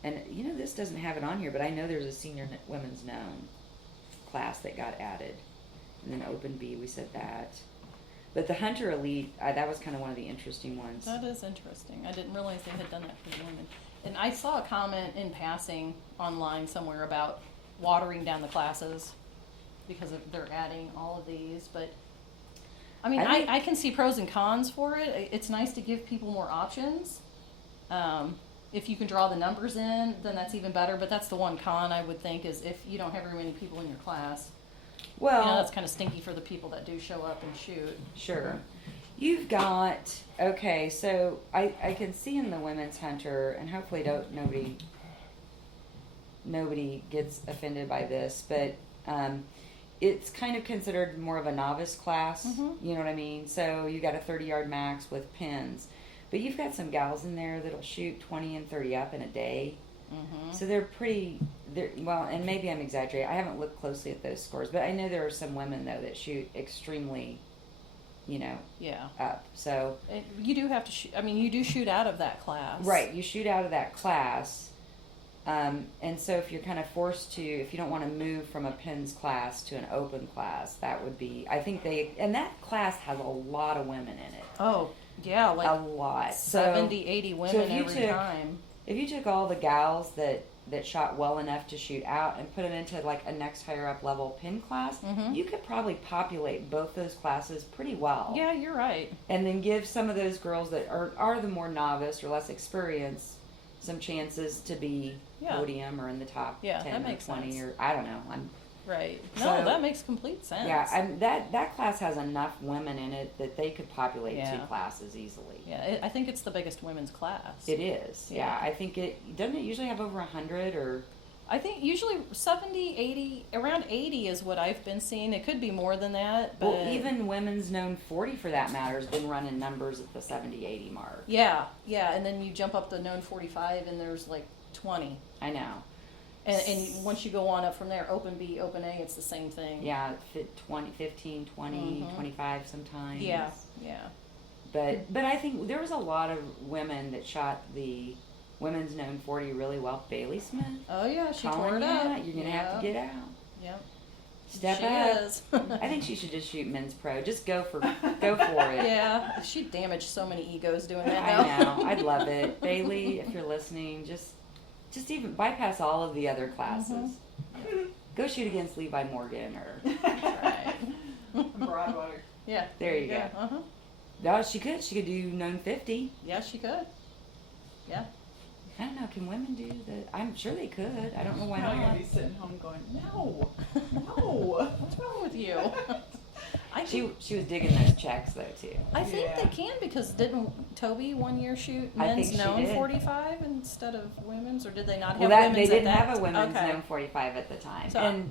and this doesn't have it on here, but I know there's a senior women's known class that got added. And then open B, we said that. But the hunter elite, that was kind of one of the interesting ones. That is interesting. I didn't realize they had done that for the women. And I saw a comment in passing online somewhere about watering down the classes because they're adding all of these. But I mean, I can see pros and cons for it. It's nice to give people more options. If you can draw the numbers in, then that's even better. But that's the one con I would think is if you don't have very many people in your class. Well, That's kind of stinky for the people that do show up and shoot. sure. You've got, okay, so I can see in the women's hunter, and hopefully nobody gets offended by this, but it's kind of considered more of a novice class. Mhm. You know what I mean? So you got a 30-yard max with pins, but you've got some gals in there that'll shoot 20 and 30 up in a day. Mm-hmm. So well, and maybe I'm exaggerating. I haven't looked closely at those scores, but I know there are some women though that shoot extremely, Yeah. up. So You do have to shoot. I mean, you do shoot out of that class. right, you shoot out of that class, and so if you're kind of forced to, if you don't want to move from a pins class to an open class, that would be. I think and that class has a lot of women in it. Oh, yeah, like A lot. 70, 80 so women if you every took- time. If you took all the gals that shot well enough to shoot out and put them into like a next higher up level pin class, Mhm. you could probably populate both those classes pretty well. Yeah, you're right. And then give some of those girls that are the more novice or less experienced some chances to be Yeah. podium or in the top Yeah, 10 that or makes 20 sense. or I don't know. Right. So- No, that makes complete sense. Yeah, that class has enough women in it that they could populate Yeah. 2 classes easily. Yeah, I think it's the biggest women's class. It is. Yeah. Yeah. I think doesn't it usually have over 100 or I think usually 70, 80, around 80 is what I've been seeing. It could be more than that, but well, even women's known 40 for that matter has been running numbers at the 70, 80 mark. yeah, and then you jump up to known 45 and there's like 20. I know. And once you go on up from there, open B, open A, it's the same thing. Yeah, 20, 15, 20, Mhm. 25 sometimes. Yeah. But I think there was a lot of women that shot the women's known 40 really well. Bailey Smith. Oh yeah, she calling tore it you up. out. You're going to have to get out. Yep. Step she up. is. I think she should just shoot men's pro. Just go for it. Yeah, she damaged so many egos doing that I now. know. I'd love it. Bailey, if you're listening, just even bypass all of the other classes. Mm-hmm. Go shoot against Levi Morgan or Right. Broadwater. Yeah. there you go. Uh-huh. No, she could do known 50. Yeah, she could. Yeah. I don't know. Can women do that? I'm sure they could. I don't know why I'm probably not. gonna be sitting home going, no. What's wrong with you? I She think, was digging those checks though too. I think Yeah. they can because didn't Toby one year shoot I think men's she known did. 45 instead of women's, or did they not have Well, that women's they at didn't that have a women's okay. known 45 at the time, So-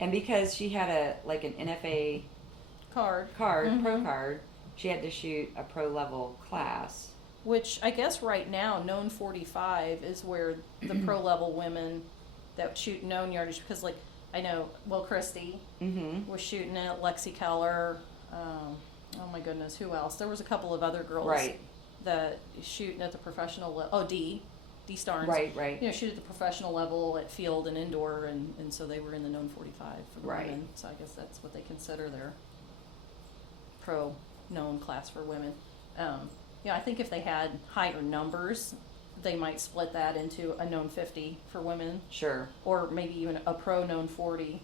and because she had an NFA card? card, pro Mhm. card, she had to shoot a pro level class. Which I guess right now, known 45 is where the pro level women that shoot known yardage, because like I know, well, Christy was shooting it, Lexi Keller, oh my goodness, who else? There was a couple of other girls Right. that shooting at the professional level. Oh, D Starnes. Right. You know, shoot at the professional level at field and indoor, and so they were in the known 45 for the Right. women. So I guess that's what they consider their pro known class for women. Yeah, I think if they had higher numbers, they might split that into a known 50 for women, Sure. or maybe even a pro known 40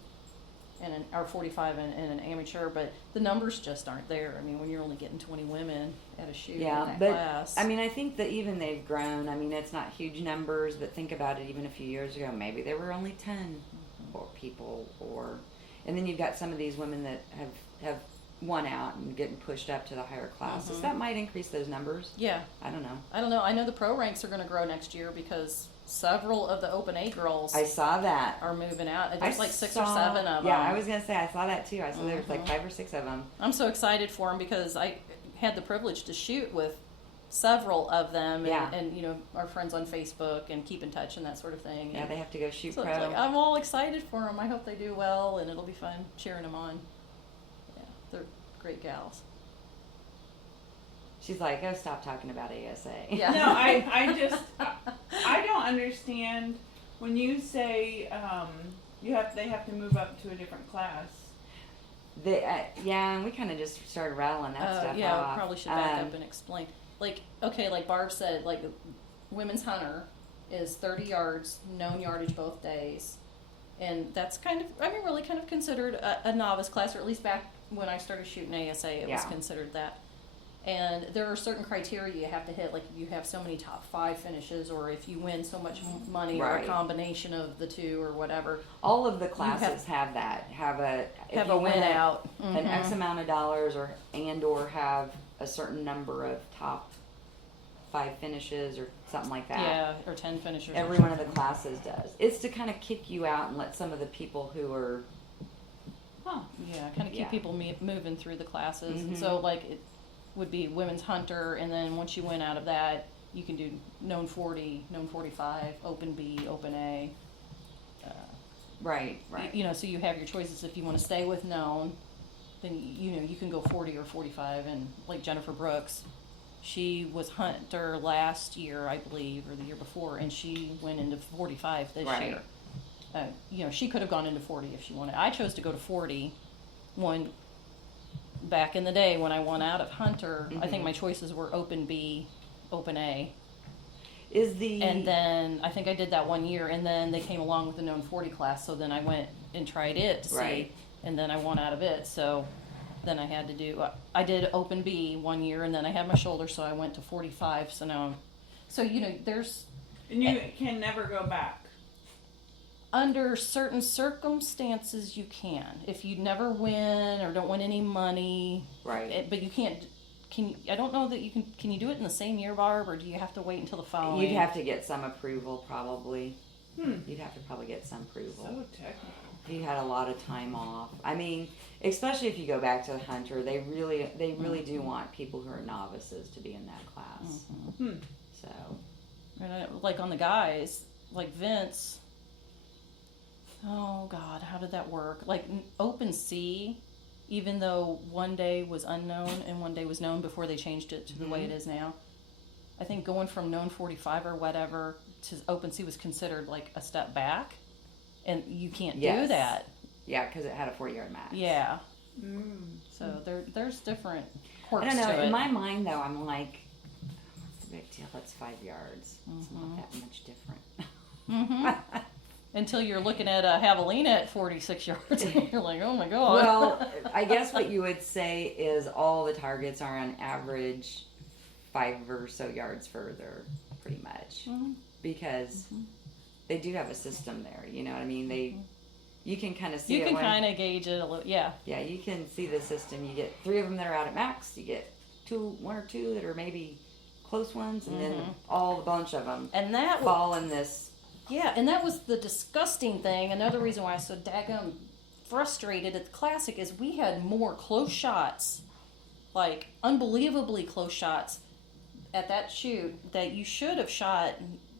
and or 45 and an amateur. But the numbers just aren't there. I mean, when you're only getting 20 women at a shoot in Yeah, that but class. I mean, I think that even they've grown. I mean, it's not huge numbers, but think about it. Even a few years ago, maybe there were only 10 or people, and then you've got some of these women that have won out and getting pushed up to the higher classes. That might increase those numbers. Yeah. I don't know. I don't know. I know the pro ranks are going to grow next year because several of the Open A girls I saw that. are moving out. There's like 6 or saw- 7 of them. Yeah, I was gonna say I saw that too. I saw there was like 5 or 6 of them. I'm so excited for them because I had the privilege to shoot with several of them, Yeah. and you know, our friends on Facebook and keep in touch and that sort of thing. Yeah, And they have to go shoot so pro. it's like, I'm all excited for them. I hope they do well, and it'll be fun cheering them on. Yeah, they're great gals. She's like, oh, stop talking about ASA. Yeah. No, I don't understand when you say they have to move up to a different class. Yeah, and we kind of just started rattling that stuff Yeah, off. we probably should back up and explain. Like, okay, like Barb said, like women's hunter is 30 yards, known yardage both days. And that's kind of, I mean, really kind of considered a novice class, or at least back when I started shooting ASA, it was Yeah. considered that. And there are certain criteria you have to hit, like you have so many top 5 finishes, or if you win so much money, or Right. a combination of the two, or whatever. All of the classes have that. Have a win out. an X amount of dollars, or have a certain number of top 5 finishes or something like that. Yeah, or 10 finishers. Every or one of the something. classes does. It's to kind of kick you out and let some of the people who are Yeah, kind of keep Yeah. people moving through the classes. And so, like, it would be women's hunter, and then once you win out of that, you can do known 40, known 45, open B, open A. right. You know, so you have your choices. If you want to stay with known, then you know you can go 40 or 45. And like Jennifer Brooks, she was hunter last year, I believe, or the year before, and she went into 45 this Right. year. You know, she could have gone into 40 if she wanted. I chose to go to 40. One back in the day when I won out of hunter, I think my choices were open B, open A. And then I think I did that 1 year, and then they came along with the known 40 class, so then I went and tried it to Right. see, and then I won out of it. So then I had to do, I did open B 1 year, and then I had my shoulder, so I went to 45. So now, so you know, there's And you can never go back. under certain circumstances you can. If you never win or don't win any money, Right. but you can't. I don't know that you can. Can you do it in the same year, Barb, or do you have to wait until the following? You'd have to get some approval, probably. You'd have to probably get some approval. So technical. If you had a lot of time off. I mean, especially if you go back to the hunter, they really do want people who are novices to be in that class. So, And like on the guys, like Vince. Oh God, how did that work? Like open C, even though one day was unknown and one day was known before they changed it to the way it is now. I think going from known 45 or whatever to open C was considered like a step back, and you can't do Yes. that. yeah, because it had a 40-yard max. Yeah. So there's different quirks I don't know. to In it. my mind, though, I'm like, what's the big deal? It's 5 yards. It's not that much different. Until you're looking at a javelina at 46 yards, and you're like, oh my God. Well, I guess what you would say is all the targets are on average 5 or so yards further, pretty much, because they do have a system there. You know what I mean? You can kind of see you it can when- kind of gauge it a little, yeah. Yeah, you can see the system. You get 3 of them that are out at max. You get 1 or 2 that are maybe close ones, and then all a bunch of them And that fall in this. Yeah, and that was the disgusting thing. Another reason why I was so daggum frustrated at the Classic is we had more close shots, like unbelievably close shots, at that shoot that you should have shot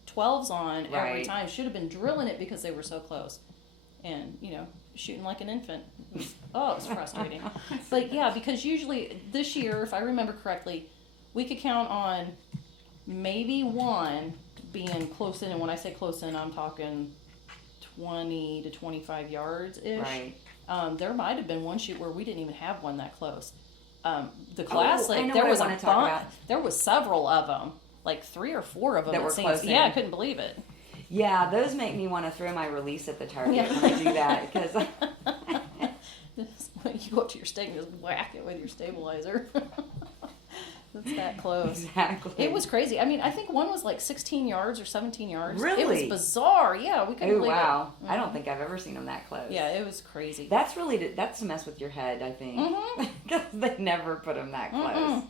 12s on every Right. time. Should have been drilling it because they were so close. And, you know, shooting like an infant. It was frustrating. But yeah, because usually this year, if I remember correctly, we could count on maybe one being close in. And when I say close in, I'm talking 20 to 25 yards-ish. Right. There might have been one shoot where we didn't even have one that close. The I classic, know there what I was wanna a talk bunch. about. There was several of them, like 3 or 4 of them. That it were seems. close in. Yeah, I couldn't believe it. Yeah, those make me want to throw my release at the target Yeah. when I do that because You go up to your stake and just whack it with your stabilizer. It's that close. exactly. It was crazy. I mean, I think one was like 16 yards or 17 yards. It Really? was bizarre. Yeah, we couldn't Oh believe wow! it. I don't think I've ever seen them that close. Yeah, it was crazy. That's really that's to mess with your head, I think, because they never put them that close. Mm-mm.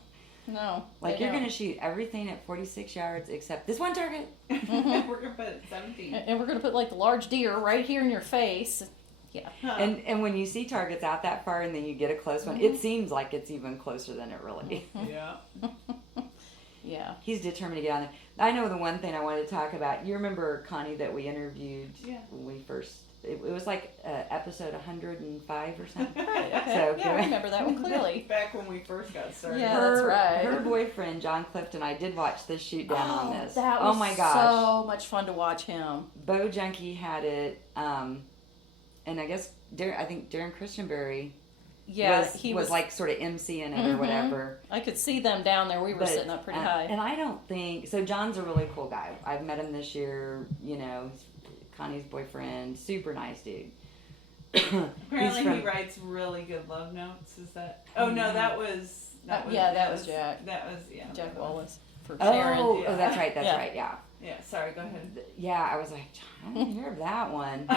No. Like they you're don't. gonna shoot everything at 46 yards except this one target. We're gonna put it at 17. And we're gonna put like the large deer right here in your face. Yeah. Huh. And when you see targets out that far and then you get a close one, it seems like it's even closer than it really. Yeah. Yeah. He's determined to get on there. I know the one thing I wanted to talk about. You remember Connie that we interviewed Yeah. when we first? It was like episode 105 or something. Right, okay. So, yeah, I remember that one clearly. Back when we first got started. Yeah. that's right. Her boyfriend John Clifton. I did watch this shoot down on this. That was oh my gosh! so much fun to watch him. Bo Junkie had it, and I guess I think Darren Christianberry Yeah, was, he was like sort of emceeing it or Mhm. whatever. I could see them down there. We were But, sitting up pretty uh, high. And I don't think so. John's a really cool guy. I've met him this year. You know, Connie's boyfriend, super nice dude. Apparently, He's he from- writes really good love notes. Is that? Oh no, that was. that was Jack. That was Jack Wallace for Oh, Sharon. Yeah. oh, that's right. That's Yeah. right. Yeah. Yeah. Sorry. Go ahead. Yeah, I was like, John, I didn't hear of that one.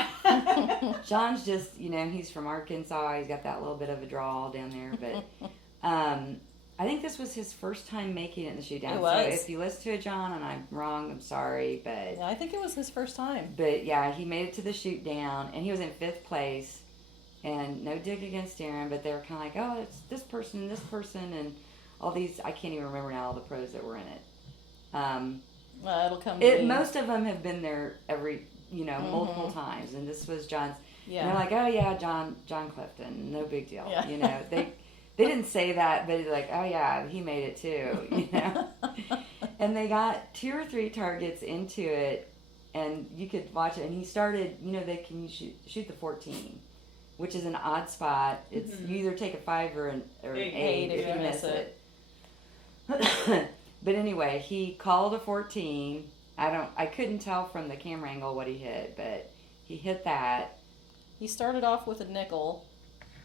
John's just, you know, he's from Arkansas. He's got that little bit of a drawl down there. But I think this was his first time making it in the shoot down. It So was. if you listen to it, John, and I'm wrong, I'm sorry. But Yeah, I think it was his first time. But yeah, he made it to the shoot down, and he was in 5th place. And no dig against Darren, but they were kind of like, oh, it's this person, and all these. I can't even remember now all the pros that were in it. It'll come to me. Most of them have been there every, multiple Mhm. times, and this was John's. Yeah. And they're like, oh yeah, John Clifton, no big deal. Yeah. You know, they didn't say that, but it's like, oh yeah, he made it too. You know, and they got 2 or 3 targets into it, and you could watch it. And he started, they can shoot the 14, which is an odd spot. It's you either take a 5 or an 8 if you miss it. But anyway, he called a 14. I couldn't tell from the camera angle what he hit, but he hit that. He started off with a nickel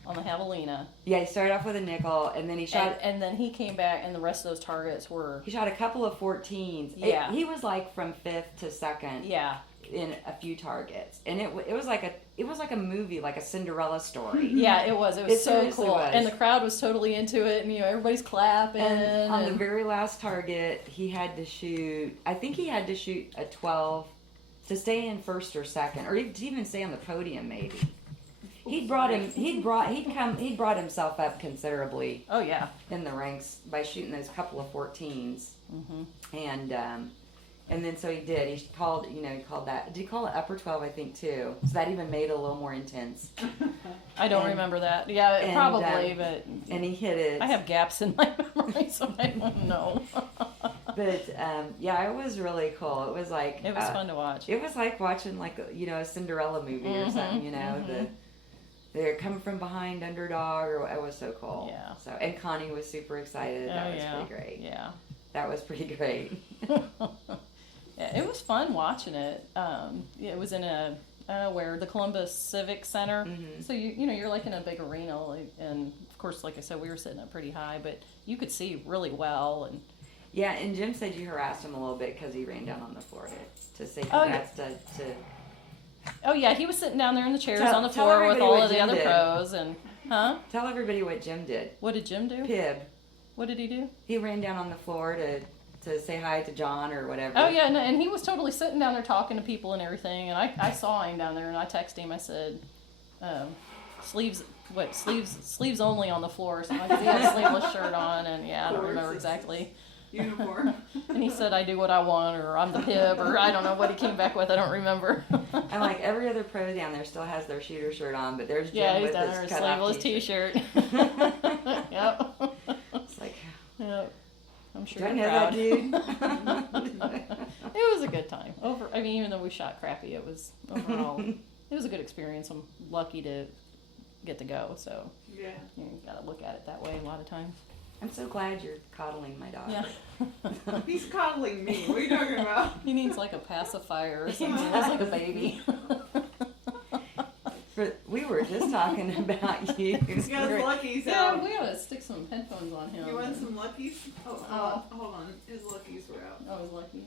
on the javelina. Yeah, he started off with a nickel, and then he shot. And then he came back, and the rest of those targets were. He shot a couple of 14s. Yeah. He was like from 5th to 2nd. Yeah. In a few targets, and it was like a movie, like a Cinderella story. Yeah, it was. It was It so seriously cool, was. and the crowd was totally into it, and everybody's clapping. And on the very last target, he had to shoot. I think he had to shoot a 12 to stay in 1st or 2nd, or to even stay on the podium. Maybe he'd brought himself up considerably Oh yeah. in the ranks by shooting those couple of 14s, and then so he did. He called that. Did he call it upper 12? I think too. So that even made it a little more intense. I don't And- remember that. Yeah, and, probably, but And he hit it. I have gaps in my memory, so I don't know. But yeah, it was really cool. It was like It was fun to watch. It was like watching a Cinderella movie or something. They're coming from behind, underdog, or it was so cool. Yeah. So and Connie was super excited. That was pretty great. Yeah. That was pretty great. Yeah, it was fun watching it. It was in where the Columbus Civic Center. Mhm. So you're like in a big arena, and of course, like I said, we were sitting up pretty high, but you could see really well. And Yeah, and Jim said you harassed him a little bit because he ran down on the floor to say Oh, congrats to oh yeah, he was sitting down there in the chairs Tell- on the tell floor with everybody all what of the Jim other did. pros, and tell everybody what Jim did. what did Jim do? Pib. What did he do? He ran down on the floor to say hi to John or whatever. Oh yeah, no, and he was totally sitting down there talking to people and everything. And I saw him down there, and I texted him. I said, sleeves only on the floor or something. Because he had a sleeveless shirt on, and yeah, I don't remember exactly. uniform. And he said, I do what I want, or I'm the pib, or I don't know what he came back with. I don't remember. I'm like, every other pro down there still has their shooter shirt on, but there's Jim Yeah, he's with down his there in cut-off sleeveless t-shirt. t-shirt. Yep. It's like, Yep. I'm sure do I you're know proud. that dude? It was a good time. Even though we shot crappy, it was overall, it was a good experience. I'm lucky to get to go, so Yeah. you gotta look at it that way a lot of times. I'm so glad you're coddling my dog. Yeah. He's coddling me. What are you talking about? He needs like a pacifier or something. He looks like a baby. We were just talking about you. He's got his luckies Yeah, out. we ought to stick some headphones on him. You want some luckies? Oh, hold on. His luckies were out. Oh, his luckies.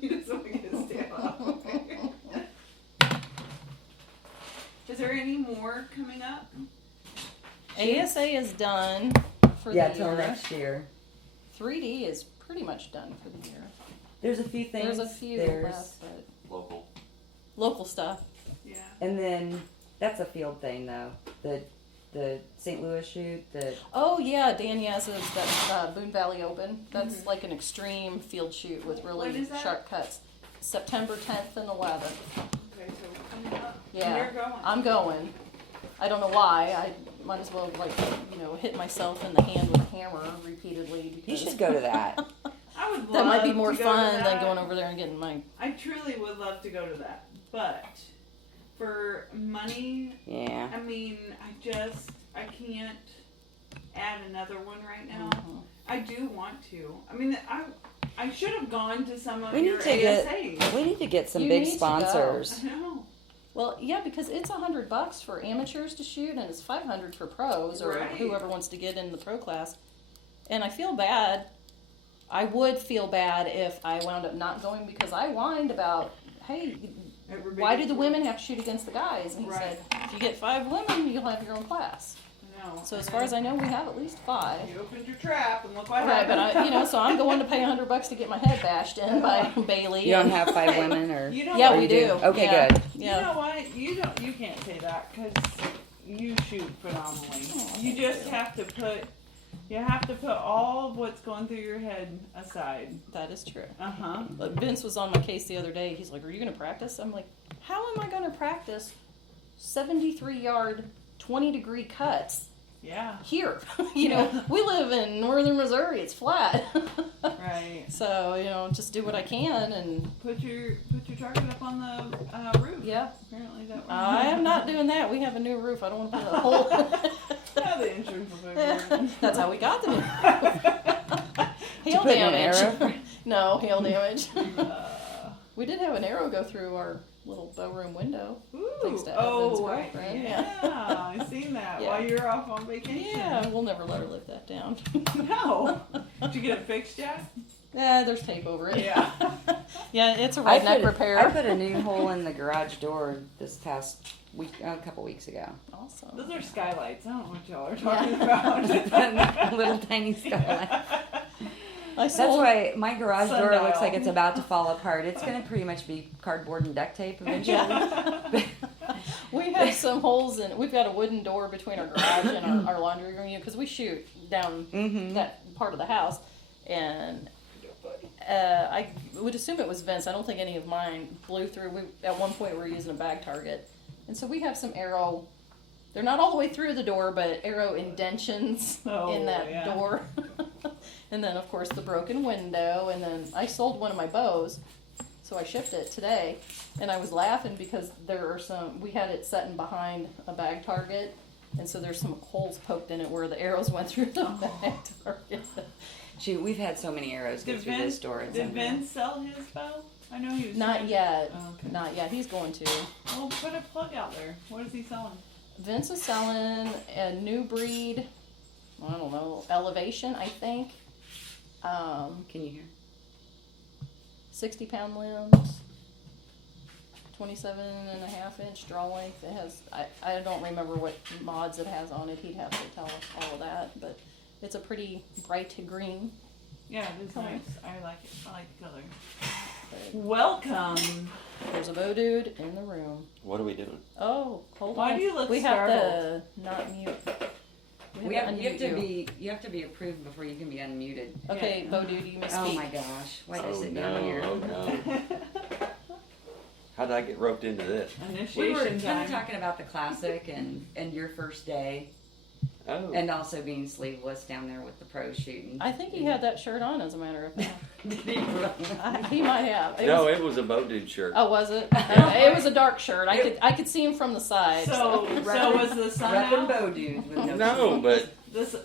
He doesn't want to get his tail off. Is there any more coming up? ASA is done for Yeah, the till year. next year. 3D is pretty much done for the year. There's a few things. There's a few left, but local stuff. Yeah. And then that's a field thing though. The St. Louis shoot. Oh yeah, Dan Yaz's that Boone Valley Open. That's like an extreme field shoot with When really is that? sharp cuts. September 10th and 11th. Okay, so coming up. Yeah, You're going. I'm going. I don't know why. I might as well hit myself in the hand with a hammer repeatedly. You Because should go to that. I would love that might be more to go to fun than that. going over there and getting my. I truly would love to go to that, but for money, Yeah. I mean, I can't add another one right now. Mhm. I do want to. I mean, I should have gone to some of We your need to get ASAs. we need to get some You big need to go. sponsors. I know. Well, yeah, because it's $100 for amateurs to shoot, and it's $500 for pros or Right. whoever wants to get in the pro class. And I feel bad. I would feel bad if I wound up not going because I whined about, hey, Everybody why do gets the one. women have to shoot against the guys? And he Right. said, if you get 5 women, you'll have your own class. No. So as far as I know, we have at least 5. You opened your trap and look what Right, but happened. so I'm going to pay $100 to get my head bashed in by Bailey. You don't and- have 5 women or You know Yeah, what? we you do. Okay, Yeah. good. You Yeah. know what? You can't say that because you shoot phenomenally. You just have to put all of what's going through your head aside. That is true. Uh-huh. But Vince was on my case the other day. He's like, "Are you going to practice?" I'm like, "How am I going to practice 73-yard, 20-degree cuts Yeah. here?" We live in northern Missouri. It's flat. Right. So, just do what I can and Put your target up on the roof. yeah. Apparently that I am not doing that. We have a new roof. I don't want to put a hole. Yeah, the insurance will pay for it. That's how we got the new roof. Hail put in an damage. arrow? No, hail damage. Uh, We did have an arrow go through our little bow room window. ooh. Thanks to Evan's Oh, girlfriend, yeah. I seen that Yeah. while you were off on vacation. Yeah, we'll never let her live that down. No. Did you get it fixed yet? Yeah, there's tape over it. Yeah. Yeah, it's a redneck repair. I put a new hole in the garage door this past week, a couple weeks ago. Awesome. Those are skylights. I don't know what y'all are talking about. Little tiny skylight. I That's sold, why my garage door Sundial. looks like it's about to fall apart. It's going to pretty much be cardboard and duct tape eventually. Yeah. We have some holes in. We've got a wooden door between our garage and our laundry room because we shoot down Mm-hmm. that part of the house, and I would assume it was Vince. I don't think any of mine blew through. We at one point we were using a bag target, and so we have some arrow. They're not all the way through the door, but arrow indentions Oh, in that yeah. door. And then of course the broken window, and then I sold one of my bows, so I shipped it today, and I was laughing because we had it setting behind a bag target, and so there's some holes poked in it where the arrows went through the bag target. Shoot, we've had so many arrows go Did through this door. It's Did unreal. Vince sell his bow? I know he was. Not yet. Oh, okay. Not yet. He's going to. Well, put a plug out there. What is he selling? Vince is selling a new breed, I don't know, Elevation, I think. Can you hear? 60-pound limbs, 27.5-inch draw length. It has, I don't remember what mods it has on it. He'd have to tell us all of that, but it's a pretty bright green. Yeah, it is Color. nice. I like it. I like the color. But Welcome. there's a Bowdude in the room. What are we doing? Oh, hold Why on. do you look We have startled? to not mute. You have to be approved before you can be unmuted. Okay, Bowdude, you may speak. Oh my gosh! Why did I sit down here? Oh no! How did I get roped into this? We were Initiation kind of time. talking about the classic and your first day, Oh, and also being sleeveless down there with the pros shooting. I think he had that shirt on, as a matter of fact. Did he really? He might have. it was a Bowdude shirt. Oh, was it? It was a dark shirt. I could see him from the side. So was the sun Repping out? Bowdude with no No, shoes. but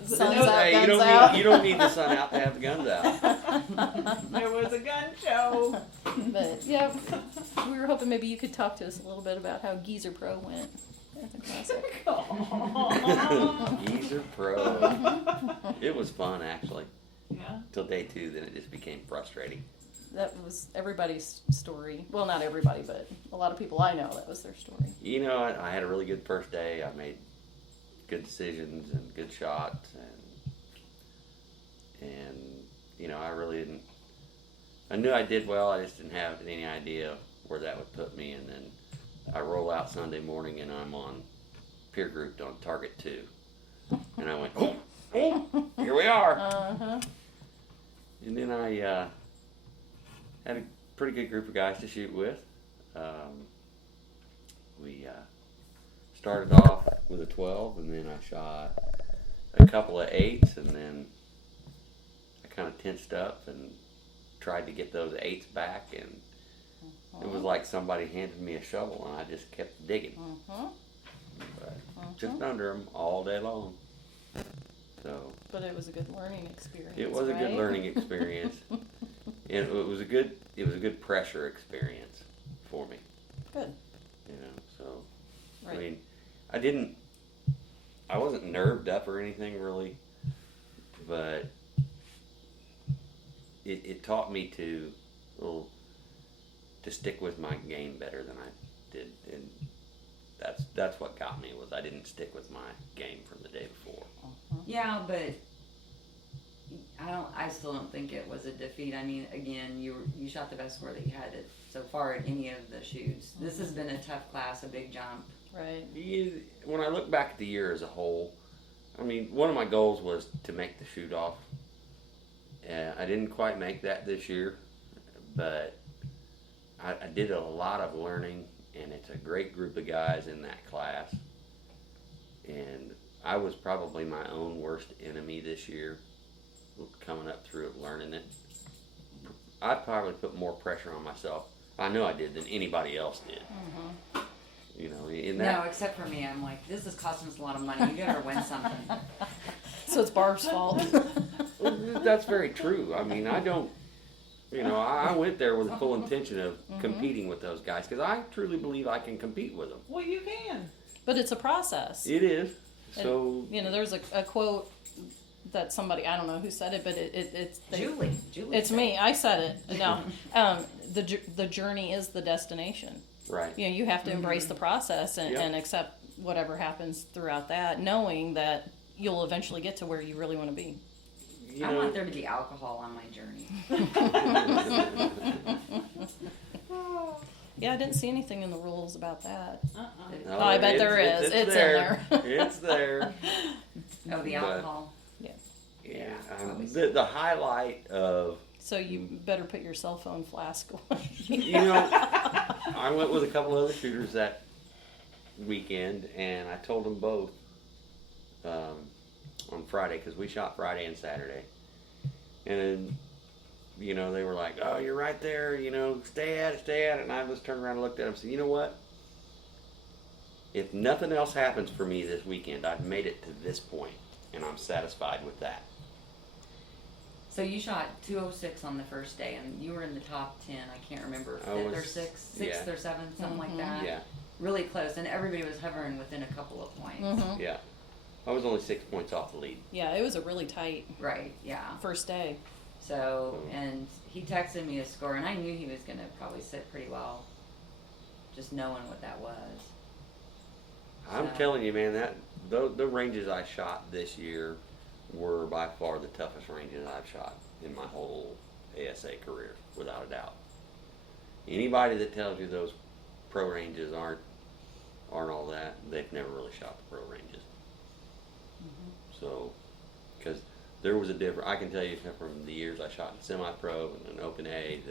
Sun's no, out. hey, you don't need the sun out to have the guns out. there was a gun show. But yeah, we were hoping maybe you could talk to us a little bit about how Geezer Pro went at the classic. Geezer Pro. It was fun actually. Yeah. Till day 2, then it just became frustrating. That was everybody's story. Well, not everybody, but a lot of people I know, that was their story. You know, I had a really good first day. I made good decisions and good shots, and you know, I really didn't. I knew I did well. I just didn't have any idea where that would put me. And then I roll out Sunday morning, and I'm on peer grouped on target 2, and I went, oh, here we are. Uh-huh. And then I had a pretty good group of guys to shoot with. We started off with a 12, and then I shot a couple of 8s, and then I kind of tensed up and tried to get those 8s back, and it was like somebody handed me a shovel, and I just kept digging. Uh-huh. But just under them all day long. So But it was a good learning experience. it was a good right? learning experience, and it was a good pressure experience for me. Good. You know, so Right. I mean, I wasn't nerved up or anything really, but it taught me to stick with my game better than I did, and that's what got me, was I didn't stick with my game from the day before. Yeah, but I still don't think it was a defeat. I mean, again, you shot the best score that you had so far at any of the shoots. This has been a tough class, a big jump. Right. When I look back at the year as a whole, I mean, one of my goals was to make the shoot off. I didn't quite make that this year, but I did a lot of learning, and it's a great group of guys in that class. And I was probably my own worst enemy this year, coming up through it, learning it. I probably put more pressure on myself, I know I did, than anybody else did. Mm-hmm. You know, in that. No, except for me. I'm like, this is costing us a lot of money. You better win something. So it's Barb's fault. That's very true. I mean, I don't, you know, I went there with the full intention of competing with those guys, because I truly believe I can compete with them. Well, you can. But it's a process. It is. So, You know, there's a quote that somebody, I don't know who said it, but it's Julie. It's me. I said it. No, the journey is the destination. right. You know, you have to embrace the process and, Yep. and accept whatever happens throughout that, knowing that you'll eventually get to where you really want to be. You I know, want there to be alcohol on my journey. Yeah, I didn't see anything in the rules about that. no, I bet there is. It's in there. It's there. Oh, the But- alcohol. Yeah. Probably. The highlight of, So you better put your cell phone flask away. you know, I went with a couple other shooters that weekend, and I told them both on Friday, because we shot Friday and Saturday, and you know, they were like, "Oh, you're right there, you know, stay at it," and I just turned around and looked at them and said, "You know what? If nothing else happens for me this weekend, I've made it to this point, and I'm satisfied with that." So you shot 206 on the first day, and you were in the top 10. I can't remember, I fifth or was- sixth yeah. or seventh, something like that. Yeah, Really close, and everybody was hovering within a couple of points. Mhm. yeah. I was only 6 points off the lead. Yeah, it was a really tight Right, yeah. first day. So, and he texted me a score, and I knew he was going to probably sit pretty well, just knowing what that was. I'm So- telling you, man, that the ranges I shot this year were by far the toughest ranges I've shot in my whole ASA career, without a doubt. Anybody that tells you those pro ranges aren't all that, they've never really shot the pro ranges. So So, because there was a difference, I can tell you from the years I shot in semi-pro and an open A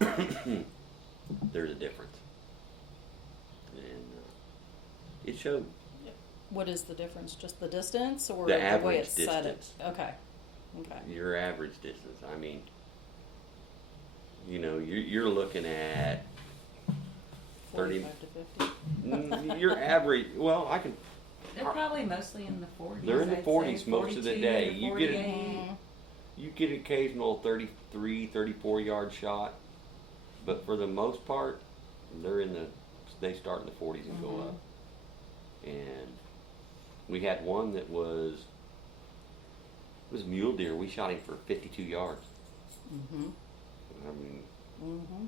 that there's a difference. And it showed. What is the difference? Just the distance, or The the way average it's set it? distance. Okay. Okay. Your average distance. I mean, you know, you're looking at 30. 45 to 50. Your average. Well, I can. They're probably mostly in the 40s. They're in the I'd 40s say, most of the 42 day. to You get 48. You get occasional 33, 34 yard shot, but for the most part, they start in the 40s and go up. And we had one that was mule deer. We shot him for 52 yards. Mm-hmm. I mean, Mm-hmm.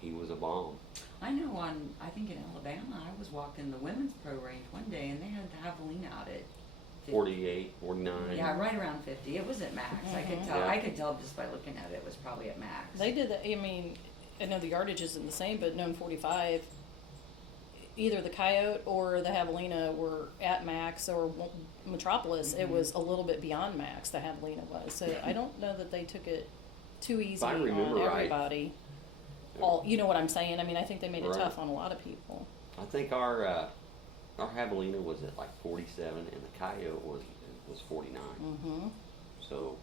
he was a bomb. I know I think in Alabama, I was walking the women's pro range one day and they had the javelina out at 50. 48, 49. Yeah, right around 50. It was at max. I could tell. Yeah. I could tell just by looking at it. It was probably at max. They did that. I mean, I know the yardage isn't the same, but known 45, either the coyote or the javelina were at max, or Metropolis, it was a little bit beyond max, the javelina was. So I don't know that they took it too easy I on remember right. everybody. You know what I'm saying? I mean, I think they made it Right. tough on a lot of people. I think our javelina was at like 47, and the coyote was 49. Mm-hmm. So,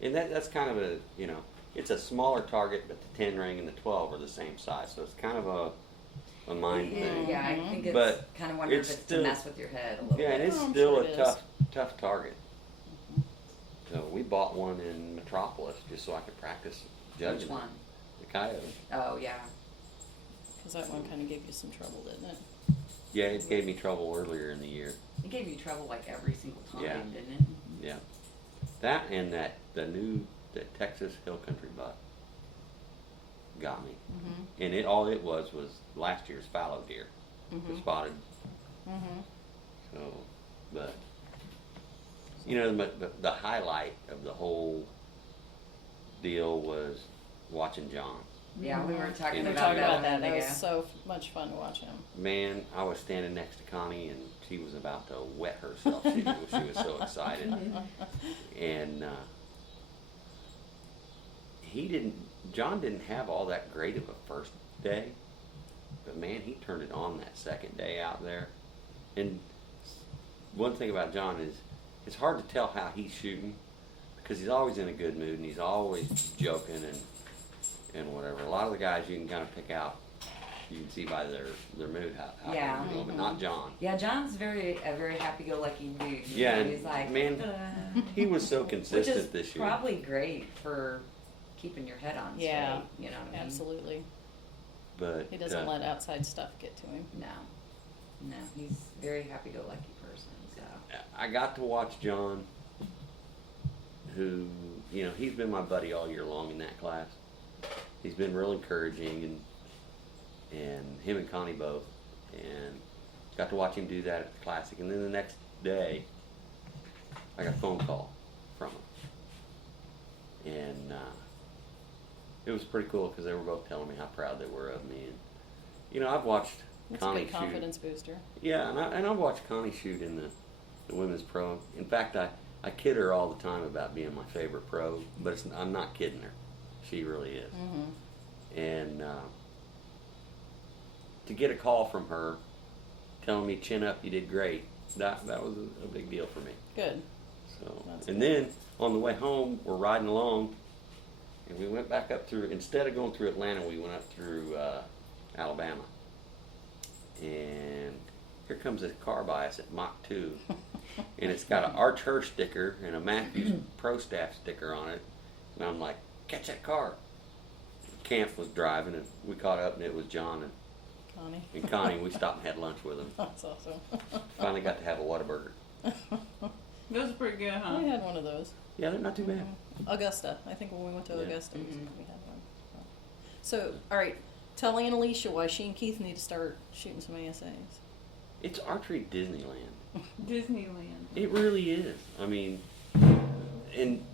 and that's kind of a, you know, it's a smaller target, but the 10 ring and the 12 are the same size. So it's kind of a mind thing. Yeah, I think it's But kind of wonder if it's it's still- to mess with your head a little Yeah, bit. and it's I'm still sure a it is. tough target. So we bought one in Metropolis just so I could practice judging Which it. one? The coyote. Oh, yeah. Because that one kind of gave you some trouble, didn't it? Yeah, it gave me trouble earlier in the year. It gave you trouble like every single time, Yeah. didn't it? Yeah, that and the Texas Hill Country buck got me, Mm-hmm. and all it was last year's fallow deer, the spotted. Mm-hmm. So, but you know, the highlight of the whole deal was watching John. Yeah, we were talking We We were about talking that about a that. minute That ago. was so much fun to watch him. Man, I was standing next to Connie, and she was about to wet herself. She was so excited, and John didn't have all that great of a first day, but man, he turned it on that second day out there. And one thing about John is it's hard to tell how he's shooting because he's always in a good mood and he's always joking and whatever. A lot of the guys you can kind of pick out, you can see by their mood how Yeah. they're going, but not John. Yeah, John's a very happy-go-lucky dude. Yeah, and he's like, man, He was so which consistent is this year. probably great for keeping your head on Yeah, straight. You know what I mean? absolutely. But He doesn't let outside stuff get to him. No, he's a very happy-go-lucky person. So I got to watch John, who, you know, he's been my buddy all year long in that class. He's been real encouraging, and him and Connie both, and got to watch him do that at the Classic. And then the next day, I got a phone call from him, and it was pretty cool because they were both telling me how proud they were of me. And you know, I've watched It's a Connie good shoot. confidence booster. Yeah, and I've watched Connie shoot in the women's pro. In fact, I kid her all the time about being my favorite pro, but I'm not kidding her. She really is. Mm-hmm. And to get a call from her telling me, "Chin up, you did great," that was a big deal for me. Good. So, That's and good. then on the way home, we're riding along, and we went back up through. Instead of going through Atlanta, we went up through Alabama. And here comes a car by us at Mach 2, and it's got an Arch Her sticker and a Matthews Pro Staff sticker on it. And I'm like, catch that car. Camp was driving, and we caught up, and it was John Connie. and Connie. We stopped and had lunch with them. That's awesome. Finally got to have a Whataburger. Those are pretty good, huh? We had one of those. Yeah, they're not too bad. Augusta. I think when we went to Yeah. Augusta, we had one. So, all right. Tell Aunt Alicia why she and Keith need to start shooting some ASAs. It's archery Disneyland. Disneyland. It really is. I mean, and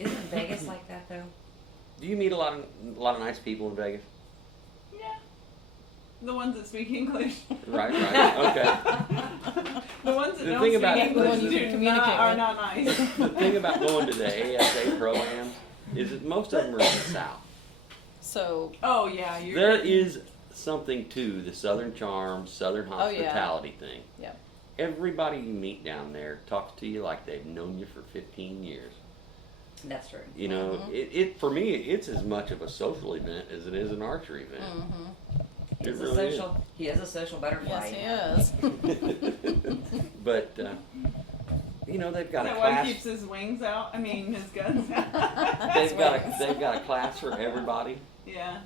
isn't Vegas like that though? do you meet a lot of nice people in Vegas? Yeah. The ones that speak English. Right. Okay. The ones that The don't thing speak about- The one English you can do communicate not, are with. not nice. The thing about going to the ASA Pro-Am is that most of them are in the South. So, Oh yeah, you're There getting- is something to the Southern charm, Southern Oh, yeah. hospitality thing. yeah. Everybody you meet down there talks to you like they've known you for 15 years. That's true. You know, it for me, it's as much of a social event as it is an archery event. It He's a really is. social. He is a social butterfly. Yes, he is. But you know, they've got Is a that why class. he keeps his wings out? I mean, his guns out. They've got a class for everybody. Yeah.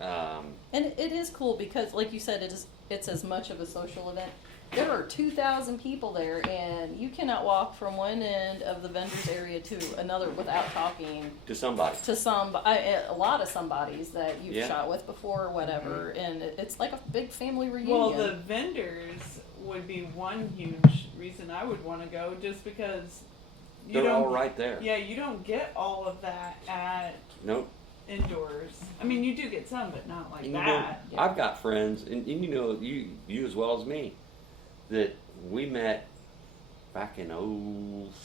And it is cool because, like you said, it's as much of a social event. There are 2,000 people there, and you cannot walk from one end of the vendors area to another without talking To somebody. to a lot of somebodies that you've Yeah. shot with before or whatever, and it's like a big family reunion. Well, the vendors would be one huge reason I would want to go, just because you They're don't. all right there. Yeah, you don't get all of that at Nope. indoors. I mean, you do get some, but not like And you know, that. I've got friends, and you know, you as well as me, that we met back in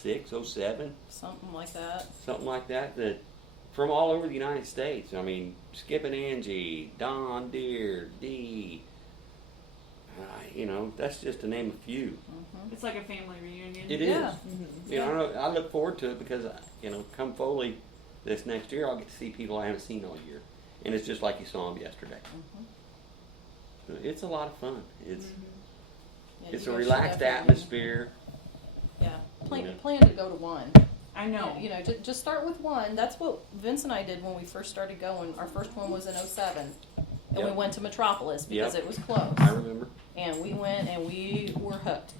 06, 07, Something like that. something like that, that from all over the United States. I mean, Skip and Angie, Don, Deere, Dee, you know, that's just to name a few. It's like a family reunion. It is. Yeah. Mhm. You know, I look forward to it because, you know, come Foley this next year, I'll get to see people I haven't seen all year. And it's just like you saw them yesterday. So it's a lot of fun. It's Yeah, it's you a guys should relaxed definitely- atmosphere. Yeah, plan Yeah. to go to one. I know. You know, just start with one. That's what Vince and I did when we first started going. Our first one was in 07. And we Yep. went to Metropolis because Yep. it was close. I remember. And we went and we were hooked.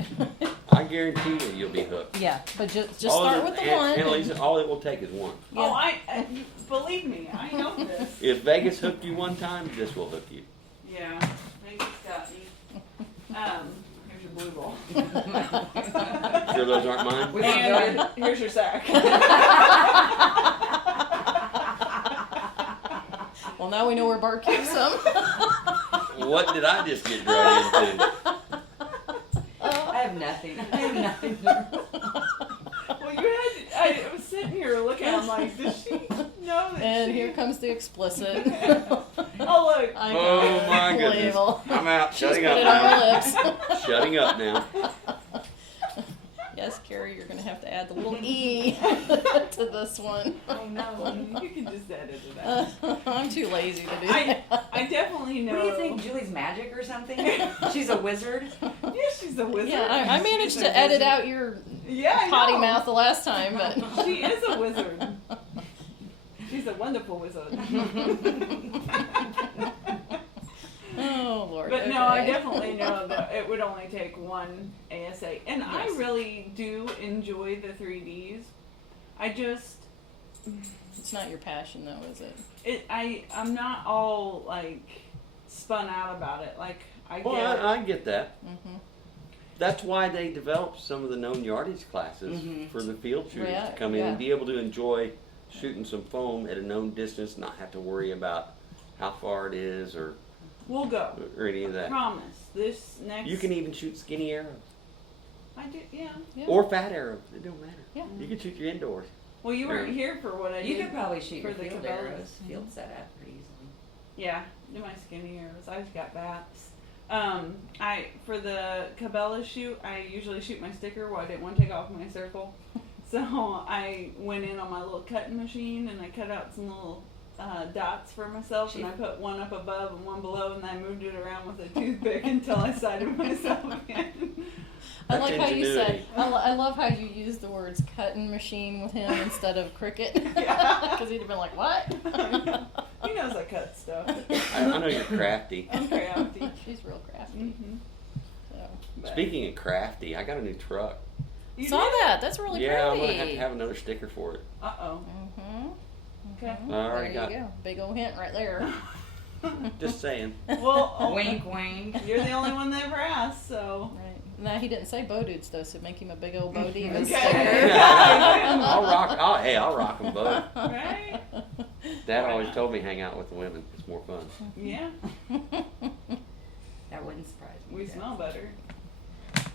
I guarantee you, you'll be hooked. Yeah, but just All start it- with the and- one. And Lisa, all it will take is one. Yeah. Oh, I believe me, I know this. If Vegas hooked you one time, this will hook you. Yeah, Vegas got me. Here's your blue ball. Sure those aren't mine? We won't go in. And here's your sack. Well, now we know where Bart keeps them. What did I just get dragged into? I have nothing. I have nothing. Well, I was sitting here looking, I'm like, does she know that And she... here comes the explicit. Oh, look. I Oh know. my goodness. Unbelievable. I'm out. She's Shutting put up it on now. her lips. Shutting up now. Yes, Carrie, you're going to have to add the little E to this one. Oh, no. You can just edit it out. I'm too lazy to do I that. definitely know. What do you think? Julie's magic or something? She's a wizard. Yeah, she's a wizard. Yeah, I managed She's to a edit wizard. out your Yeah, I potty know. mouth the last time, but She is a wizard. She's a wonderful wizard. oh Lord. But no, I okay. definitely know that it would only take one ASA. And I Yes. really do enjoy the 3Ds. I just, It's not your passion, though, is it? I'm not all like spun out about it. Like I Well, get, I get that. Mm-hmm. That's why they developed some of the known yardage classes Mhm. for the field shooters Yeah, to come in yeah. and be able to enjoy shooting some foam at a known distance, not have to worry about how far it is or we'll go. any of that. Promise. This next. You can even shoot skinny arrows I do. Yeah. Yeah. or fat arrows. It don't matter. Yeah. You can shoot your indoors. Well, you weren't Yeah. here for what I You did. could probably shoot for your the field Cabela's. arrows, field setup pretty easily. Yeah, do my skinny arrows. I've got bats. For the Cabela shoot, I usually shoot my sticker. Well, I didn't want to take off my circle, so I went in on my little cutting machine and I cut out some little dots for myself, and I put one up above and one below, and then I moved it around with a toothpick until I sighted myself again. I That's like how you said. ingenuity. I love how you use the words "cutting machine" with him instead of cricket, Yeah. because he'd have been like, "What?" He knows I cut stuff. I know you're crafty. I'm crafty. She's real crafty. Mm-hmm. So. Speaking of crafty, I got a new truck. You Saw did? that. That's really Yeah, I'm pretty. gonna have to have another sticker for it. Uh-oh. Mm-hmm. Okay. I already There got. you go. Big old hint right there. Just saying. Well, Wink, wink. you're the only one that ever asked, so. Right. No, he didn't say Bowdude though, so make him a big old Bow Divas Okay. sticker. I'll rock. I'll rock them both. Right? Dad always told me hang out with the women. It's more fun. Yeah. wouldn't surprise me. We smell better.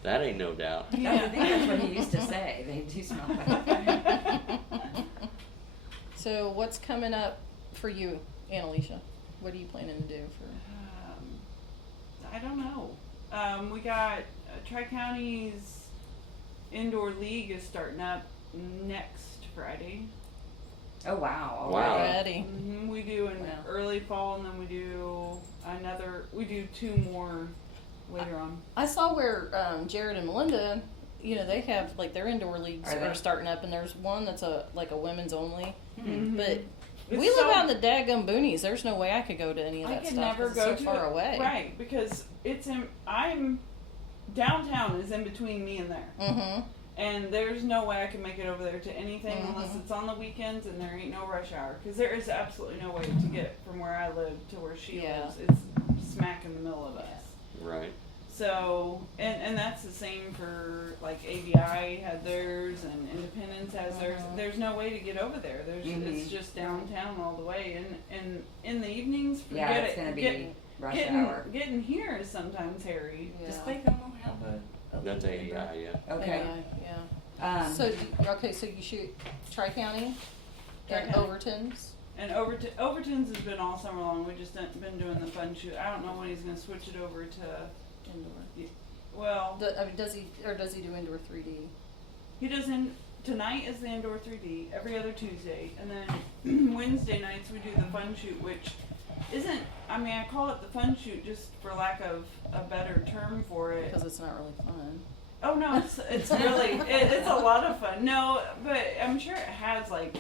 That ain't no doubt. I think that's what he used to say. They do smell better. So what's coming up for you, Annalisa? What are you planning to do for? I don't know. We got Tri-County's Indoor League is starting up next Friday. Oh wow! Wow. Already. We do an Wow. early fall, and then we do we do 2 more later on. I saw where Jared and Melinda, they have like their indoor leagues Are they? are starting up, and there's one that's a women's only. Hmm. But It's we live so- out in the daggum boonies. There's no way I could go to any of I that could stuff. never 'cause go it's so to far it. away. Right, because I'm downtown is in between me and there. Mm-hmm. And there's no way I can make it over there to anything Mhm. unless it's on the weekends and there ain't no rush hour. Because there is absolutely no way to get from where I live to where she Yeah. lives. It's smack in the middle of us. Right. So, and that's the same for like ABI had theirs and Independence has theirs. Mhm. There's no way to get over there. It's just downtown all the way. And in the evenings, Yeah, forget it's it. gonna be Get- rush getting, hour. Getting here is sometimes hairy. Yeah. Does Clayton won't have a That's league AEI, member? yeah. Okay. Yeah. So so you shoot Tri-County and Tri-County. Overton's. And Overton's has been all summer long. We just been doing the fun shoot. I don't know when he's gonna switch it over to. Indoor. Well, Does he do indoor 3D? he doesn't. Tonight is the indoor 3D. Every other Tuesday, and then Wednesday nights we do the fun shoot, which isn't. I mean, I call it the fun shoot just for lack of a better term for it. Because it's not really fun. Oh no, it's really it's a lot of fun. No, but I'm sure it has like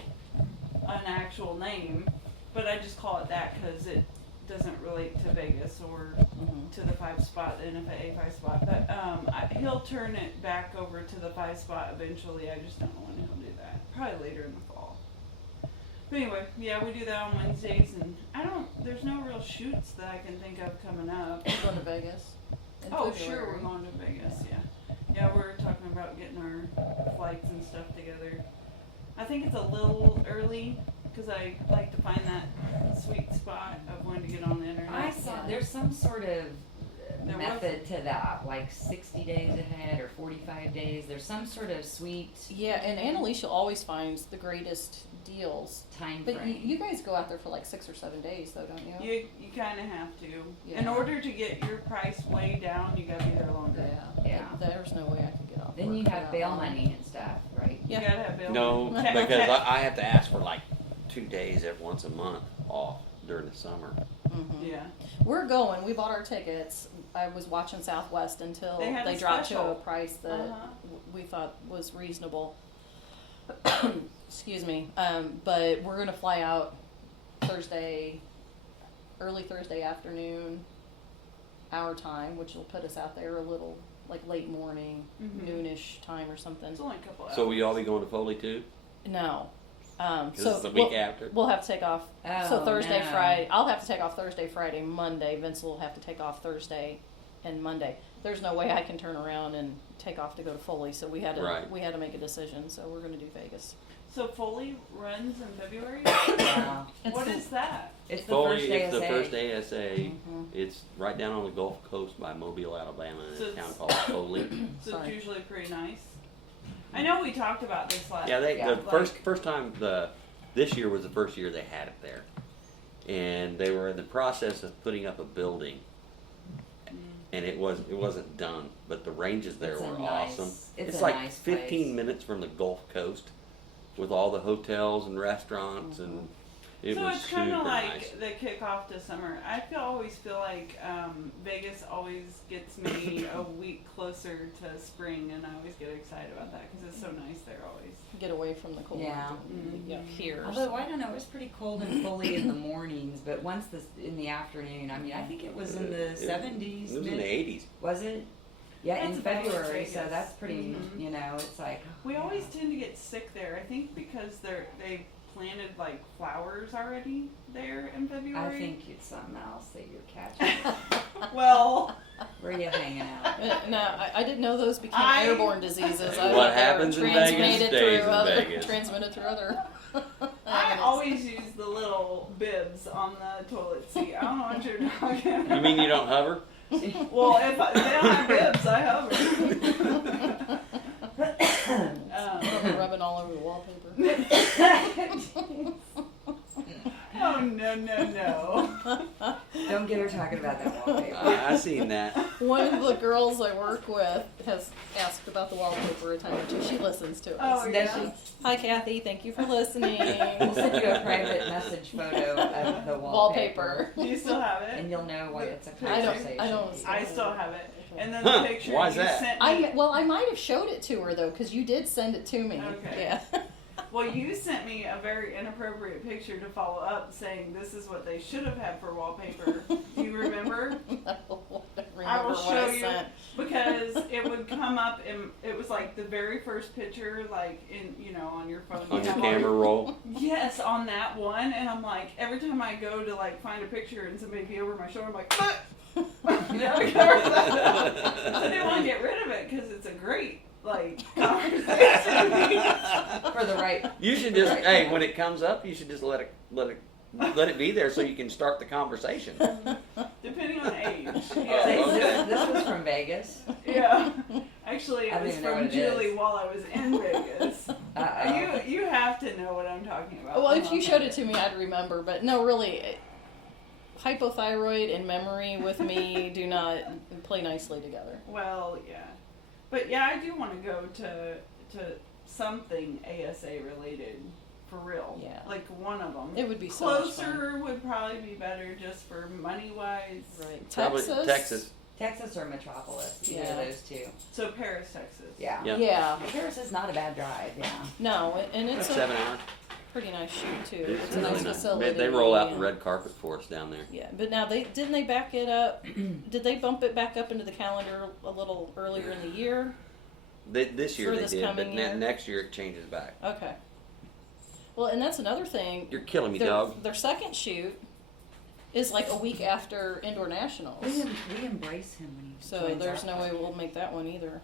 an actual name, but I just call it that because it doesn't relate to Vegas or Mm-hmm. to the 5 spot, the NFA 5 spot. But he'll turn it back over to the 5 spot eventually. I just don't know when he'll do that. Probably later in the fall. But anyway, yeah, we do that on Wednesdays, and there's no real shoots that I can think of coming up. We're going to Vegas. in Oh, February. sure, we're going to Vegas, yeah. Yeah, we're talking about getting our flights and stuff together. I think it's a little early, because I like to find that sweet spot of when to get on the internet. I saw there's some sort of There method to that, like 60 days ahead or 45 days. There's some sort of sweet Yeah, and Annalisa always finds the greatest deals. time But frame. you guys go out there for like 6 or 7 days, though, don't you? You kind of have to. Yeah. In order to get your price way down, you gotta be there longer. Yeah. There's no way I could get off. Then work you for have that bail long. money and stuff, right? Yeah. You gotta have bail. No, money. because I have to ask for like 2 days once a month off during the summer. Mhm. Yeah. We're going. We bought our tickets. I was watching Southwest until They had a dropped to special. a price that Uh-huh. we thought was reasonable. Excuse me. But we're gonna fly out early Thursday afternoon, our time, which will put us out there a little like late morning, Mhm. noonish time or something. It's only a couple hours. So we all be going to Foley too? No. Because So it's the week we'll, after. we'll have to take off. So Oh, Thursday, no. Friday. I'll have to take off Thursday, Friday, Monday. Vince will have to take off Thursday and Monday. There's no way I can turn around and take off to go to Foley. So we had to Right. make a decision. So we're going to do Vegas. So Foley runs in February? Yeah. What is that? It's the Foley, first it's ASA. the first ASA. Mhm. It's right down on the Gulf Coast by Mobile, Alabama, in So a town it's- called Foley. So Sorry. it's usually pretty nice. I know we talked about this last. Yeah, Yeah, the like- first time this year was the first year they had it there, and they were in the process of putting up a building, and it wasn't done, but the ranges there It's a were nice- awesome. it's a like nice 15 place. minutes from the Gulf Coast, with all the hotels and restaurants, and it so was it's super kind of like nice. the kickoff to summer. I always feel like Vegas always gets me a week closer to spring, and I always get excited about that because it's so nice there always. Get away from the cold. Yeah. Yeah. Here. Although I don't know, it was pretty cold and fully in the mornings, but once in the afternoon, I mean, I think it was in the 70s. It was in the 80s. Was it? Yeah, That's in about February, Vegas. so that's pretty. Mhm. You know, it's like We always tend to get sick there. I think because they planted like flowers already there in February. I think it's something else that you're catching. Well, Where are you hanging out? No, I didn't know those became I- airborne diseases. I What thought they were happens in Vegas transmitted stays through in other, Vegas. Transmitted through other. I avenues. always use the little bibs on the toilet seat. I don't know what you're talking about. You mean you don't hover? Well, if they don't have bibs, I hover. Probably rubbing all over the wallpaper. Oh, no. Don't get her talking about that wallpaper. I seen that. One of the girls I work with has asked about the wallpaper a time or two. She listens to us. Oh, Does yeah. she? Hi, Kathy. Thank you for listening. We'll send you a private message photo of the Wallpaper. Do you still have it? and you'll know what it's a I conversation. don't. I still have it. And then Huh, the picture why you is that? sent me. I might have showed it to her though, because you did send it to me. Okay. Yeah. Well, you sent me a very inappropriate picture to follow up saying this is what they should have had for wallpaper. Do you remember? I don't remember I will what show I you sent. because it would come up and it was like the very first picture, like in on your phone. On You your have camera roll. Yes, on that one, and I'm like, every time I go to like find a picture and somebody be over my shoulder, I'm like, I didn't want to get rid of it because it's a great conversation. For the right. You should just hey, when it comes up, you should just let it be there so you can start the conversation. Depending on age. Say, Yeah. this was from Vegas. Yeah. Actually, I it don't was even know from what it Julie is. while I was in Vegas. Uh-oh. You have to know what I'm talking about. Well, if you showed it to me, I'd remember. But no, really, hypothyroid and memory with me do not play nicely together. Well, yeah. But yeah, I do want to go to something ASA related for real. Yeah. Like one of them. It would be so much Closer would probably be better just for money wise. Right. Probably Texas. Texas or Metropolis. Either Yeah. of those two. So Paris, Texas. Yeah. Yeah. Yeah. Paris is not a bad drive. Yeah. No, and it's That's a 7 hours. pretty nice shoot too. It's It's a nice really nice. facility. They roll out the yeah. red carpet for us down there. Yeah, but now didn't they back it up? Did they bump it back up into the calendar a little earlier in the year? This year For they this did, but coming year? next year it changes back. Okay. Well, and that's another thing. You're killing me, dog. Their second shoot is like a week after Indoor Nationals. We embrace him when he So joins there's our no way we'll make that one either.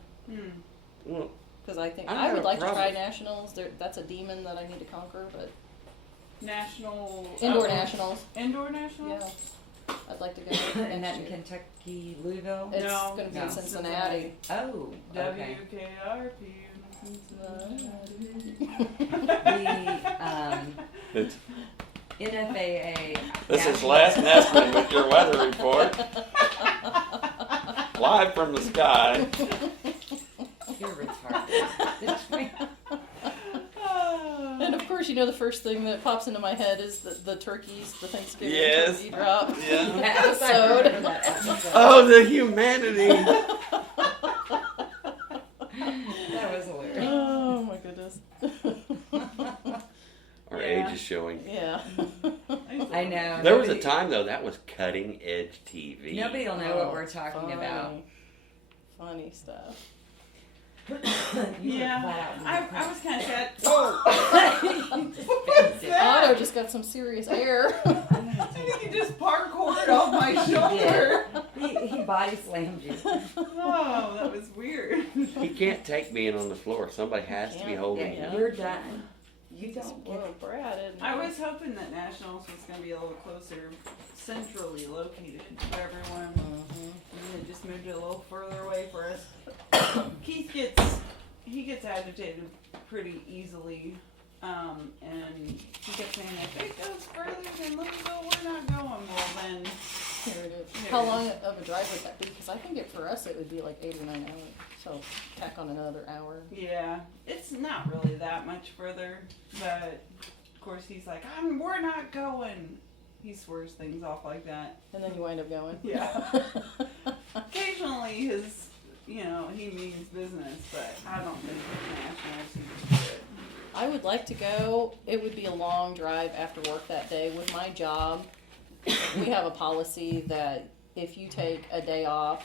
Well, Because I think I don't I have would a like to try problem. Nationals. That's a demon that I need to conquer, but National. Indoor Nationals. Indoor Nationals? Yeah. I'd like to go. And that in next year. Kentucky, Louisville? It's No. going to be No. in Cincinnati. Oh, okay. WKRP. The NFAA. this is National- Les Nessman with your weather report. Live from the sky. You're retarded. And of course, the first thing that pops into my head is the turkeys, the Thanksgiving Yes. turkey drop. Yeah. Yes, I Episode. remember that episode. Oh, the humanity. That was hilarious. Oh my goodness. Our Yeah. age is showing. Yeah. I know. There was a nobody- time though that was cutting edge TV. Nobody will know what we're talking Funny. about. Funny stuff. You were flat Yeah. out I was kind of sad. Otto just got some serious air. I think he just parkoured off my shoulder. he body slammed you. Oh, that was weird. He can't take being on the floor. Somebody has to be Can't. holding Yeah. him. You're done. You don't get Well, Brad, isn't I he? was hoping that Nationals was going to be a little closer, centrally located for everyone. And it just moved it a little further away for us. Keith gets agitated pretty easily, and he kept saying, if it goes further than Louisville, we're not going. Well, then, Here it is. Here How it long of a drive would that be? Because I think for us it would be like 8 or 9 hours. So tack on another hour. yeah, it's not really that much further, but of course he's like, we're not going. He swears things off like that. And then you wind up going. Yeah. Occasionally he means business, but I don't think with Nationals he would. I would like to go. It would be a long drive after work that day. With my job, we have a policy that if you take a day off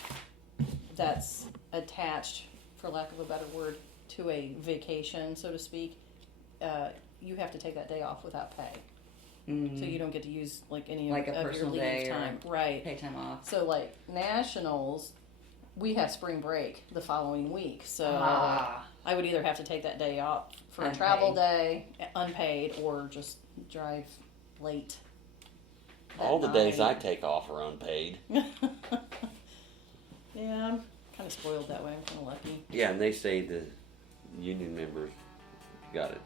that's attached, for lack of a better word, to a vacation, so to speak, you have to take that day off without pay. So you don't get to use like any Like a of your personal leave day or time. Right. pay time off. So like Nationals, we have spring break the following week. So I would either have to take that day off for a travel day, unpaid, or just drive late. All the at days I night. take off are unpaid. Yeah, I'm kind of spoiled that way. I'm kind of lucky. Yeah, and they say the union members got it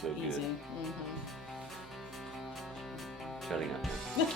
so Easy. good. Mm-hmm. Shutting up now.